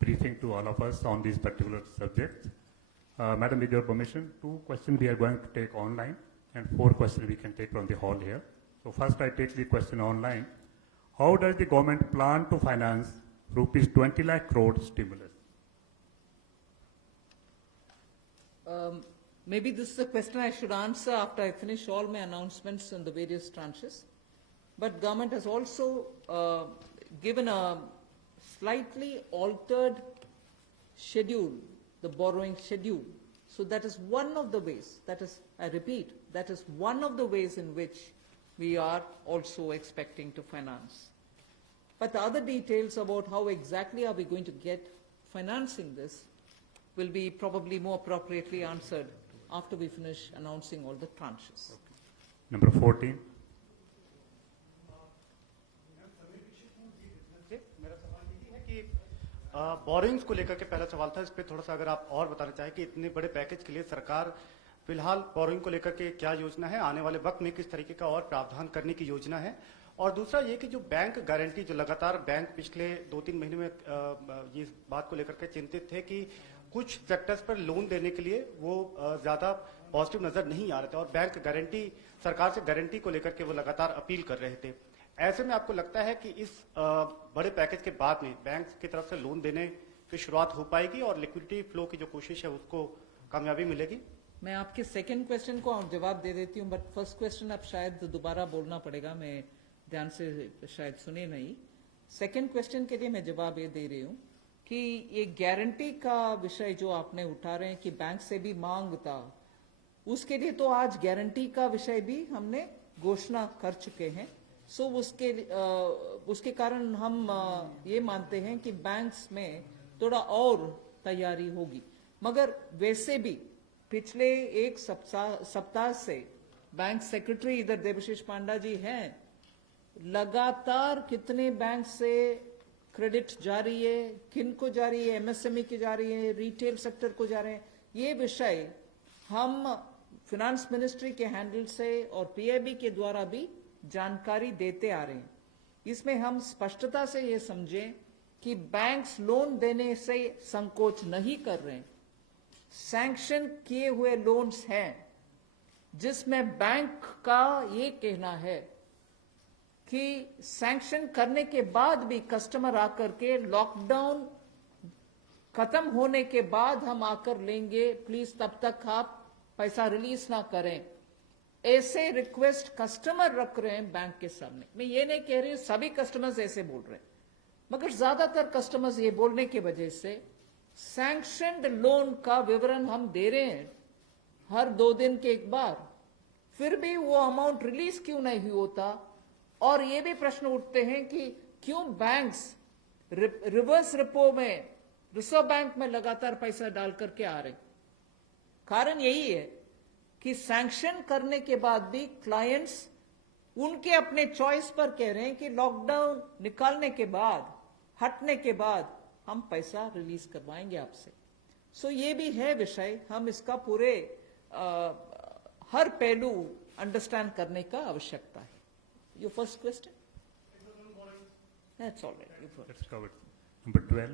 briefing to all of us on these particular subjects. Madam, with your permission, 2 questions we are going to take online and 4 questions we can take from the hall here. So first I take the question online. How does the government plan to finance rupees 20 lakh crore stimulus? Maybe this is a question I should answer after I finish all my announcements on the various tranches. But government has also given a slightly altered schedule, the borrowing schedule. So that is one of the ways, that is, I repeat, that is one of the ways in which we are also expecting to finance. But the other details about how exactly are we going to get financing this will be probably more appropriately answered after we finish announcing all the tranches. Number 14. Borings को लेकर के पहला सवाल था, इस पे थोड़ा सा अगर आप और बताना चाहें कि इतने बड़े पैकेज के लिए सरकार फिलहाल बोरिंग को लेकर के क्या योजना है, आने वाले वक्त में किस तरीके का और प्रावधान करने की योजना है, और दूसरा ये कि जो बैंक गारंटी, जो लगातार बैंक पिछले 2-3 महीने में ये बात को लेकर के चिंतित थे कि कुछ सेक्टर्स पर लोन देने के लिए वो ज्यादा पॉजिटिव नजर नहीं आ रहे थे और बैंक गारंटी, सरकार से गारंटी को लेकर के वो लगातार अपील कर रहे थे। ऐसे में आपको लगता है कि इस बड़े पैकेज के बाद में बैंक की तरफ से लोन देने की शुरुआत हो पाएगी और लिक्विडिटी फ्लो की जो कोशिश है उसको कामयाबी मिलेगी? मैं आपके सेकंड क्वेश्चन को जवाब दे देती हूँ, बट फर्स्ट क्वेश्चन अब शायद दोबारा बोलना पड़ेगा, मैं ध्यान से शायद सुने नहीं। सेकंड क्वेश्चन के लिए मैं जवाब ये दे रही हूँ कि ये गारंटी का विषय जो आपने उठा रहे हैं कि बैंक से भी मांग था, उसके लिए तो आज गारंटी का विषय भी हमने घोषणा कर चुके हैं। सो उसके कारण हम ये मानते हैं कि बैंक्स में थोड़ा और तैयारी होगी, मगर वैसे भी पिछले एक सप्ताह से बैंक सेक्रेटरी इधर देवशीष पांडा जी हैं, लगातार कितने बैंक से क्रेडिट जा रही है, किन को जा रही है, एमएसएमई की जा रही है, रिटेल सेक्टर को जा रहे हैं, ये विषय हम फिनेंस मिनिस्ट्री के हैंडल से और पीआईबी के द्वारा भी जानकारी देते आ रहे हैं। इसमें हम स्पष्टता से ये समझें कि बैंक्स लोन देने से संकोच नहीं कर रहे हैं। सैंक्शन किए हुए लोन्स हैं जिसमें बैंक का ये कहना है कि सैंक्शन करने के बाद भी कस्टमर आकर के लॉकडाउन खत्म होने के बाद हम आकर लेंगे, प्लीज तब तक आप पैसा रिलीज ना करें। ऐसे रिक्वेस्ट कस्टमर रख रहे हैं बैंक के सामने। मैं ये नहीं कह रही हूं सभी कस्टमर्स ऐसे बोल रहे हैं, मगर ज्यादातर कस्टमर्स ये बोलने की वजह से सैंक्शनड लोन का विवरण हम दे रहे हैं हर 2 दिन के एक बार, फिर भी वो अमाउंट रिलीज क्यों नहीं होता। और ये भी प्रश्न उठते हैं कि क्यों बैंक्स रिवर्स रिपो में रिजर्व बैंक में लगातार पैसा डाल करके आ रहे। कारण यही है कि सैंक्शन करने के बाद भी क्लाइंट्स उनके अपने चॉइस पर कह रहे हैं कि लॉकडाउन निकालने के बाद, हटने के बाद हम पैसा रिलीज करवाएंगे आपसे। सो ये भी है विषय, हम इसका पूरे हर पहलू अंडरस्टैंड करने का आवश्यकता है। Your first question? That's all right. That's covered. Number 12.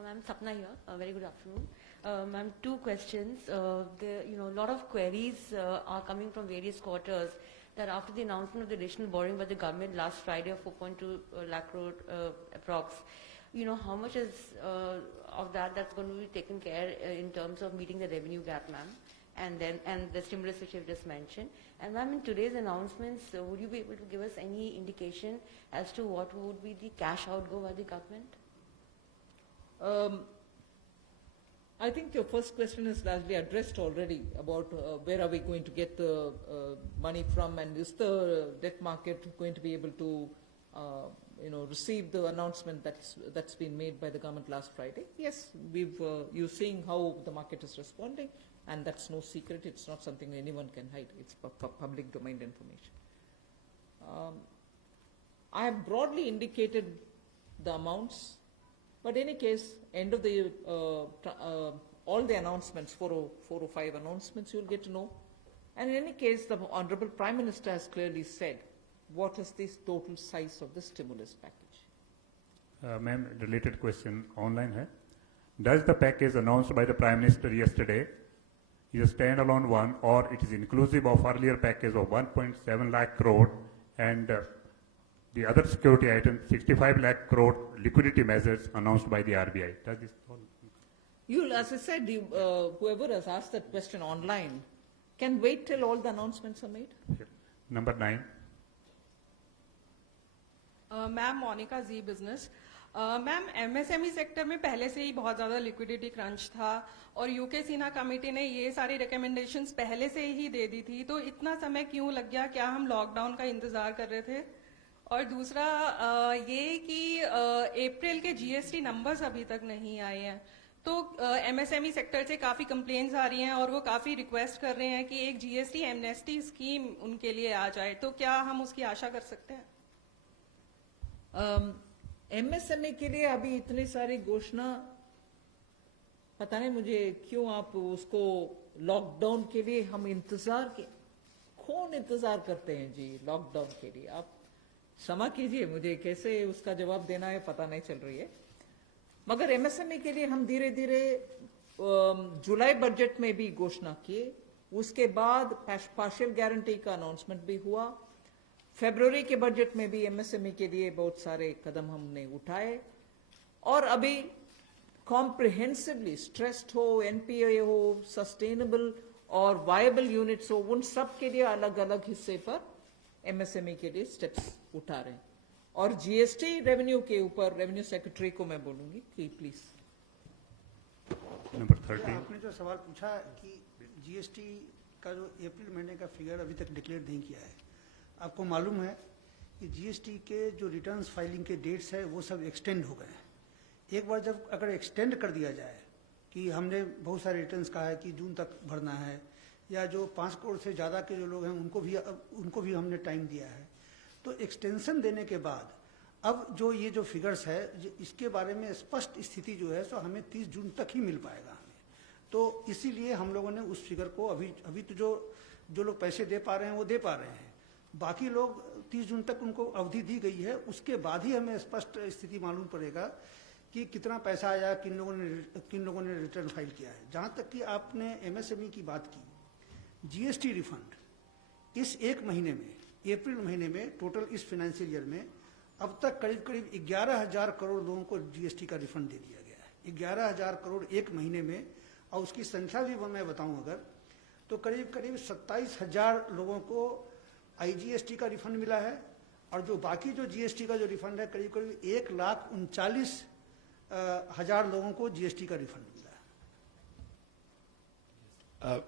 I'm Sapna here. Very good afternoon. Ma'am, 2 questions. A lot of queries are coming from various quarters that after the announcement of the additional borrowing by the government last Friday of 4.2 lakh crore approx, how much is of that's going to be taken care in terms of meeting the revenue gap, ma'am? And the stimulus which you've just mentioned. And ma'am, in today's announcements, would you be able to give us any indication as to what would be the cash outgo by the government? I think your first question is largely addressed already about where are we going to get the money from, and is the debt market going to be able to, receive the announcement that's been made by the government last Friday? Yes, you're seeing how the market is responding, and that's no secret. It's not something anyone can hide. It's public domain information. I have broadly indicated the amounts. But in any case, end of the, all the announcements, 4 or 5 announcements, you'll get to know. And in any case, the Honorable Prime Minister has clearly said what is the total size of the stimulus package. Ma'am, related question online hai. Does the package announced by the Prime Minister yesterday is a standalone one, or it is inclusive of earlier package of 1.7 lakh crore and the other security items, 65 lakh crore liquidity measures announced by the RBI? Does this all? As I said, whoever has asked that question online can wait till all the announcements are made. Number 9. Ma'am Monika ji business ma'am MSME sector में पहले से ही बहुत ज्यादा liquidity crunch था और UK Sinha committee ने ये सारी रिकमेंडेशंस पहले से ही दे दी थी, तो इतना समय क्यों लग गया? क्या हम लॉकडाउन का इंतजार कर रहे थे? और दूसरा ये कि अप्रैल के जीएसटी नंबर्स अभी तक नहीं आए हैं, तो एमएसएमई सेक्टर से काफी कंप्लेंट्स आ रही हैं और वो काफी रिक्वेस्ट कर रहे हैं कि एक जीएसटी एमनेस्टी स्कीम उनके लिए आ जाए, तो क्या हम उसकी आशा कर सकते हैं? एमएसएमई के लिए अभी इतनी सारी घोषणा, पता नहीं मुझे क्यों आप उसको लॉकडाउन के लिए हम कौन इंतजार करते हैं जी लॉकडाउन के लिए? आप क्षमा कीजिए, मुझे कैसे उसका जवाब देना है पता नहीं चल रही है। मगर एमएसएमई के लिए हम धीरे धीरे जुलाई बजट में भी घोषणा किए, उसके बाद पार्शियल गारंटी का अनाउंसमेंट भी हुआ, फरवरी के बजट में भी एमएसएमई के लिए बहुत सारे कदम हमने उठाए, और अभी कॉम्प्रिहेंसिवली स्ट्रेस्ड हो, एनपीए हो, सस्टेनेबल और वायबल यूनिट्स हो, उन सब के लिए अलग अलग हिस्से पर एमएसएमई के लिए स्टेप्स उठा रहे हैं। और जीएसटी रेवेन्यू के ऊपर रेवेन्यू सेक्रेटरी को मैं बोलूंगी कि प्लीज। नंबर 13। आपने जो सवाल पूछा कि जीएसटी का जो अप्रैल महीने का फिगर अभी तक डिक्लेयर नहीं किया है, आपको मालूम है कि जीएसटी के जो रिटर्न्स फाइलिंग के डेट्स है वो सब एक्सटेंड हो गए हैं। एक बार जब अगर एक्सटेंड कर दिया जाए कि हमने बहुत सारे रिटर्न्स कहा है कि जून तक भरना है, या जो 5 करोड़ से ज़्यादा के जो लोग हैं उनको भी हमने टाइम दिया है, तो एक्सटेंशन देने के बाद अब जो ये जो फिगर्स है इसके बारे में स्पष्ट स्थिति जो है सो हमें 30 जून तक ही मिल पाएगा हमें। तो इसीलिए हम लोगों ने उस फिगर को अभी तो जो लोग पैसे दे पा रहे हैं वो दे पा रहे हैं, बाकी लोग 30 जून तक उनको अवधि दी गई है, उसके बाद ही हमें स्पष्ट स्थिति मालूम पड़ेगा कि कितना पैसा आया, किन लोगों ने रिटर्न फाइल किया है। जहाँ तक कि आपने एमएसएमई की बात की, जीएसटी रिफंड इस एक महीने में, अप्रैल महीने में टोटल इस फाइनेंशियल ईयर में अब तक करीब 11,000 करोड़ लोगों को जीएसटी का रिफंड दे दिया गया है। 11,000 करोड़ एक महीने में, और उसकी संख्या भी मैं बताऊं अगर तो करीब 27,000 लोगों को आईजीएसटी का रिफंड मिला है, और जो बाकी जो जीएसटी का जो रिफंड है करीब 1,39,000 लोगों को जीएसटी का रिफंड मिला है।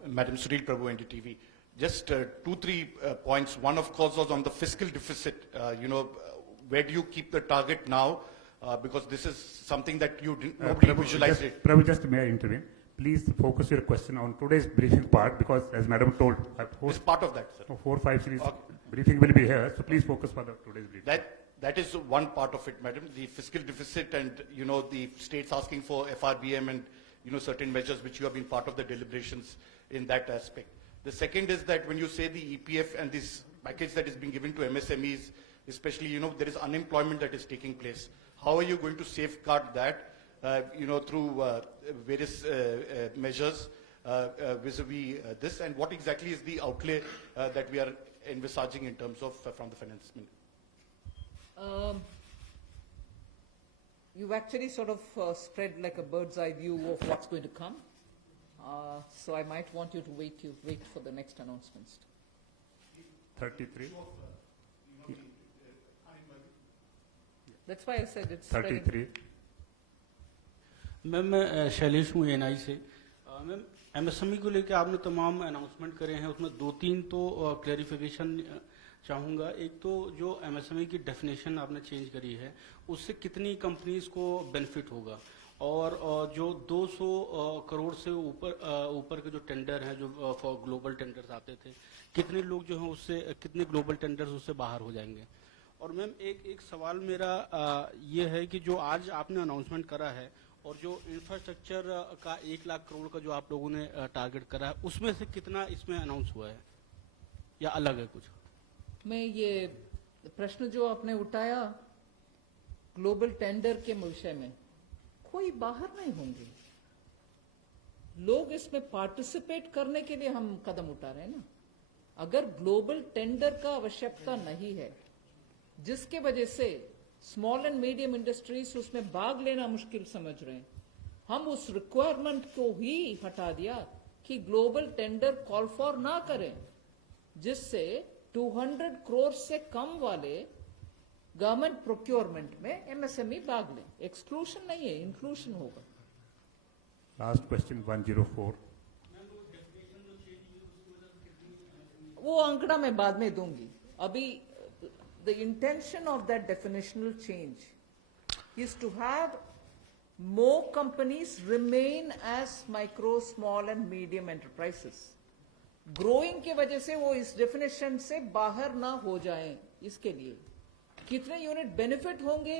Madam Sunil Prabhu, NDTV. Just 2-3 points. One, of course, was on the fiscal deficit. Where do you keep the target now? Because this is something that nobody visualized it. Prabhu, just may I intervene? Please focus your question on today's briefing part, because as Madam told, It's part of that, sir. 4, 5 series Okay. briefing will be here, so please focus for the today's briefing. That is one part of it, madam. The fiscal deficit and, the states asking for FRBM and, certain measures which you have been part of the deliberations in that aspect. The second is that when you say the EPF and this package that is being given to MSMEs, especially, there is unemployment that is taking place. How are you going to safeguard that, through various measures vis-a-vis this, and what exactly is the outlay that we are envisaging in terms of from the finance minister? You've actually sort of spread like a bird's eye view of what's going to come. So I might want you to wait for the next announcements. 33. That's why I said it's spreading. 33. Ma'am मैं शैलेश हूँ NI से। Ma'am MSME को लेकर आपने तमाम announcement करे हैं, उसमें दो तीन तो क्लैरिफिकेशन चाहूँगा। एक तो जो एमएसएमई की डेफिनेशन आपने चेंज करी है, उससे कितनी कंपनीज को बेनिफिट होगा, और जो 200 करोड़ से ऊपर के जो टेंडर हैं, जो फॉर ग्लोबल टेंडर्स आते थे, कितने लोग जो हैं उससे, कितने ग्लोबल टेंडर्स उससे बाहर हो जाएंगे। और मैम एक सवाल मेरा ये है कि जो आज आपने अनाउंसमेंट करा है और जो इंफ्रास्ट्रक्चर का 1 लाख करोड़ का जो आप लोगों ने टारगेट करा है, उसमें से कितना इसमें अनाउंस हुआ है या अलग है कुछ? मैं ये प्रश्न जो आपने उठाया ग्लोबल टेंडर के विषय में, कोई बाहर नहीं होंगे लोग, इसमें पार्टिसिपेट करने के लिए हम कदम उठा रहे हैं ना। अगर ग्लोबल टेंडर का आवश्यकता नहीं है, जिसके वजह से स्मॉल एंड मीडियम इंडस्ट्रीज उसमें भाग लेना मुश्किल समझ रहे हैं, हम उस रिक्वायरमेंट को ही हटा दिया कि ग्लोबल टेंडर कॉल फॉर ना करें, जिससे 200 करोड़ से कम वाले गवर्नमेंट प्रोक्योरमेंट में एमएसएमई भाग लें। एक्सक्लूशन नहीं है, इंक्लूशन होगा। Last question 104. वो आंकड़ा मैं बाद में दूंगी। अभी the intention of that definitional change is to have more companies remain as micro, small and medium enterprises. Growing के वजह से वो इस definition से बाहर ना हो जाएं, इसके लिए कितने यूनिट बेनिफिट होंगे,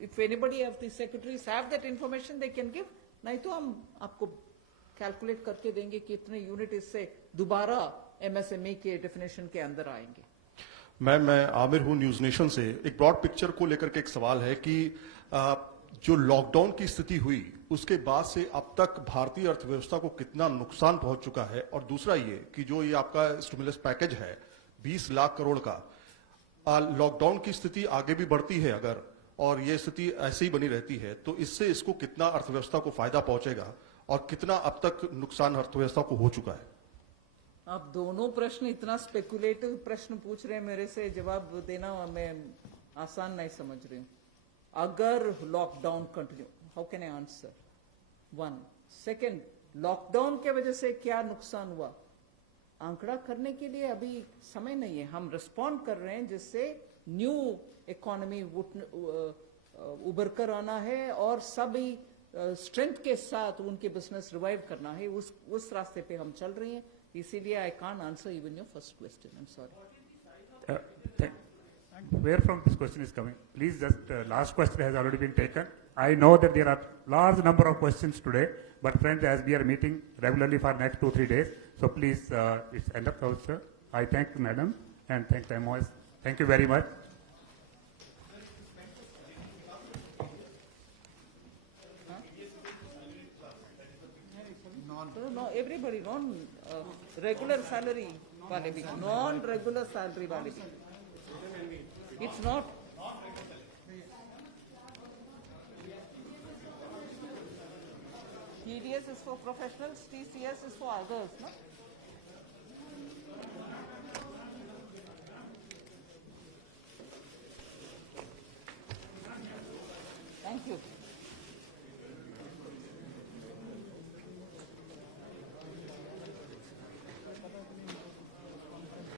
if anybody of the secretaries have that information they can give, नहीं तो हम आपको कैलकुलेट करके देंगे कितने यूनिट इससे दोबारा एमएसएमई के डेफिनेशन के अंदर आएंगे। मैं आमिर हूं न्यूज नेशन से। एक ब्रॉड पिक्चर को लेकर के एक सवाल है कि जो लॉकडाउन की स्थिति हुई उसके बाद से अब तक भारतीय अर्थव्यवस्था को कितना नुकसान पहुंच चुका है, और दूसरा ये कि जो ये आपका स्टिमुलस पैकेज है 20 लाख करोड़ का, लॉकडाउन की स्थिति आगे भी बढ़ती है अगर, और ये स्थिति ऐसे ही बनी रहती है, तो इससे इसको कितना अर्थव्यवस्था को फायदा पहुंचेगा और कितना अब तक नुकसान अर्थव्यवस्था को हो चुका है? आप दोनों प्रश्न इतना स्पेकुलेटिव प्रश्न पूछ रहे हैं मेरे से, जवाब देना मैं आसान नहीं समझ रही हूँ। अगर lockdown continue, how can I answer? One second, lockdown के वजह से क्या नुकसान हुआ, आंकड़ा करने के लिए अभी समय नहीं है। हम रिस्पॉन्ड कर रहे हैं जिससे न्यू इकोनॉमी उभर कर आना है और सभी स्ट्रेंथ के साथ उनके बिजनेस रिवाइव करना है, उस रास्ते पे हम चल रहे हैं। इसीलिए I can't answer even your first question, I am sorry. Where from this question is coming? Please just, last question has already been taken. I know that there are large number of questions today, but friends, as we are meeting regularly for next 2-3 days, so please, it's end of house, sir. I thank madam and thank the MOS. Thank you very much. No, everybody, regular salary वाले भी, non regular salary वाले भी, it's not. TDS is for professionals, TCS is for others, no? Thank you.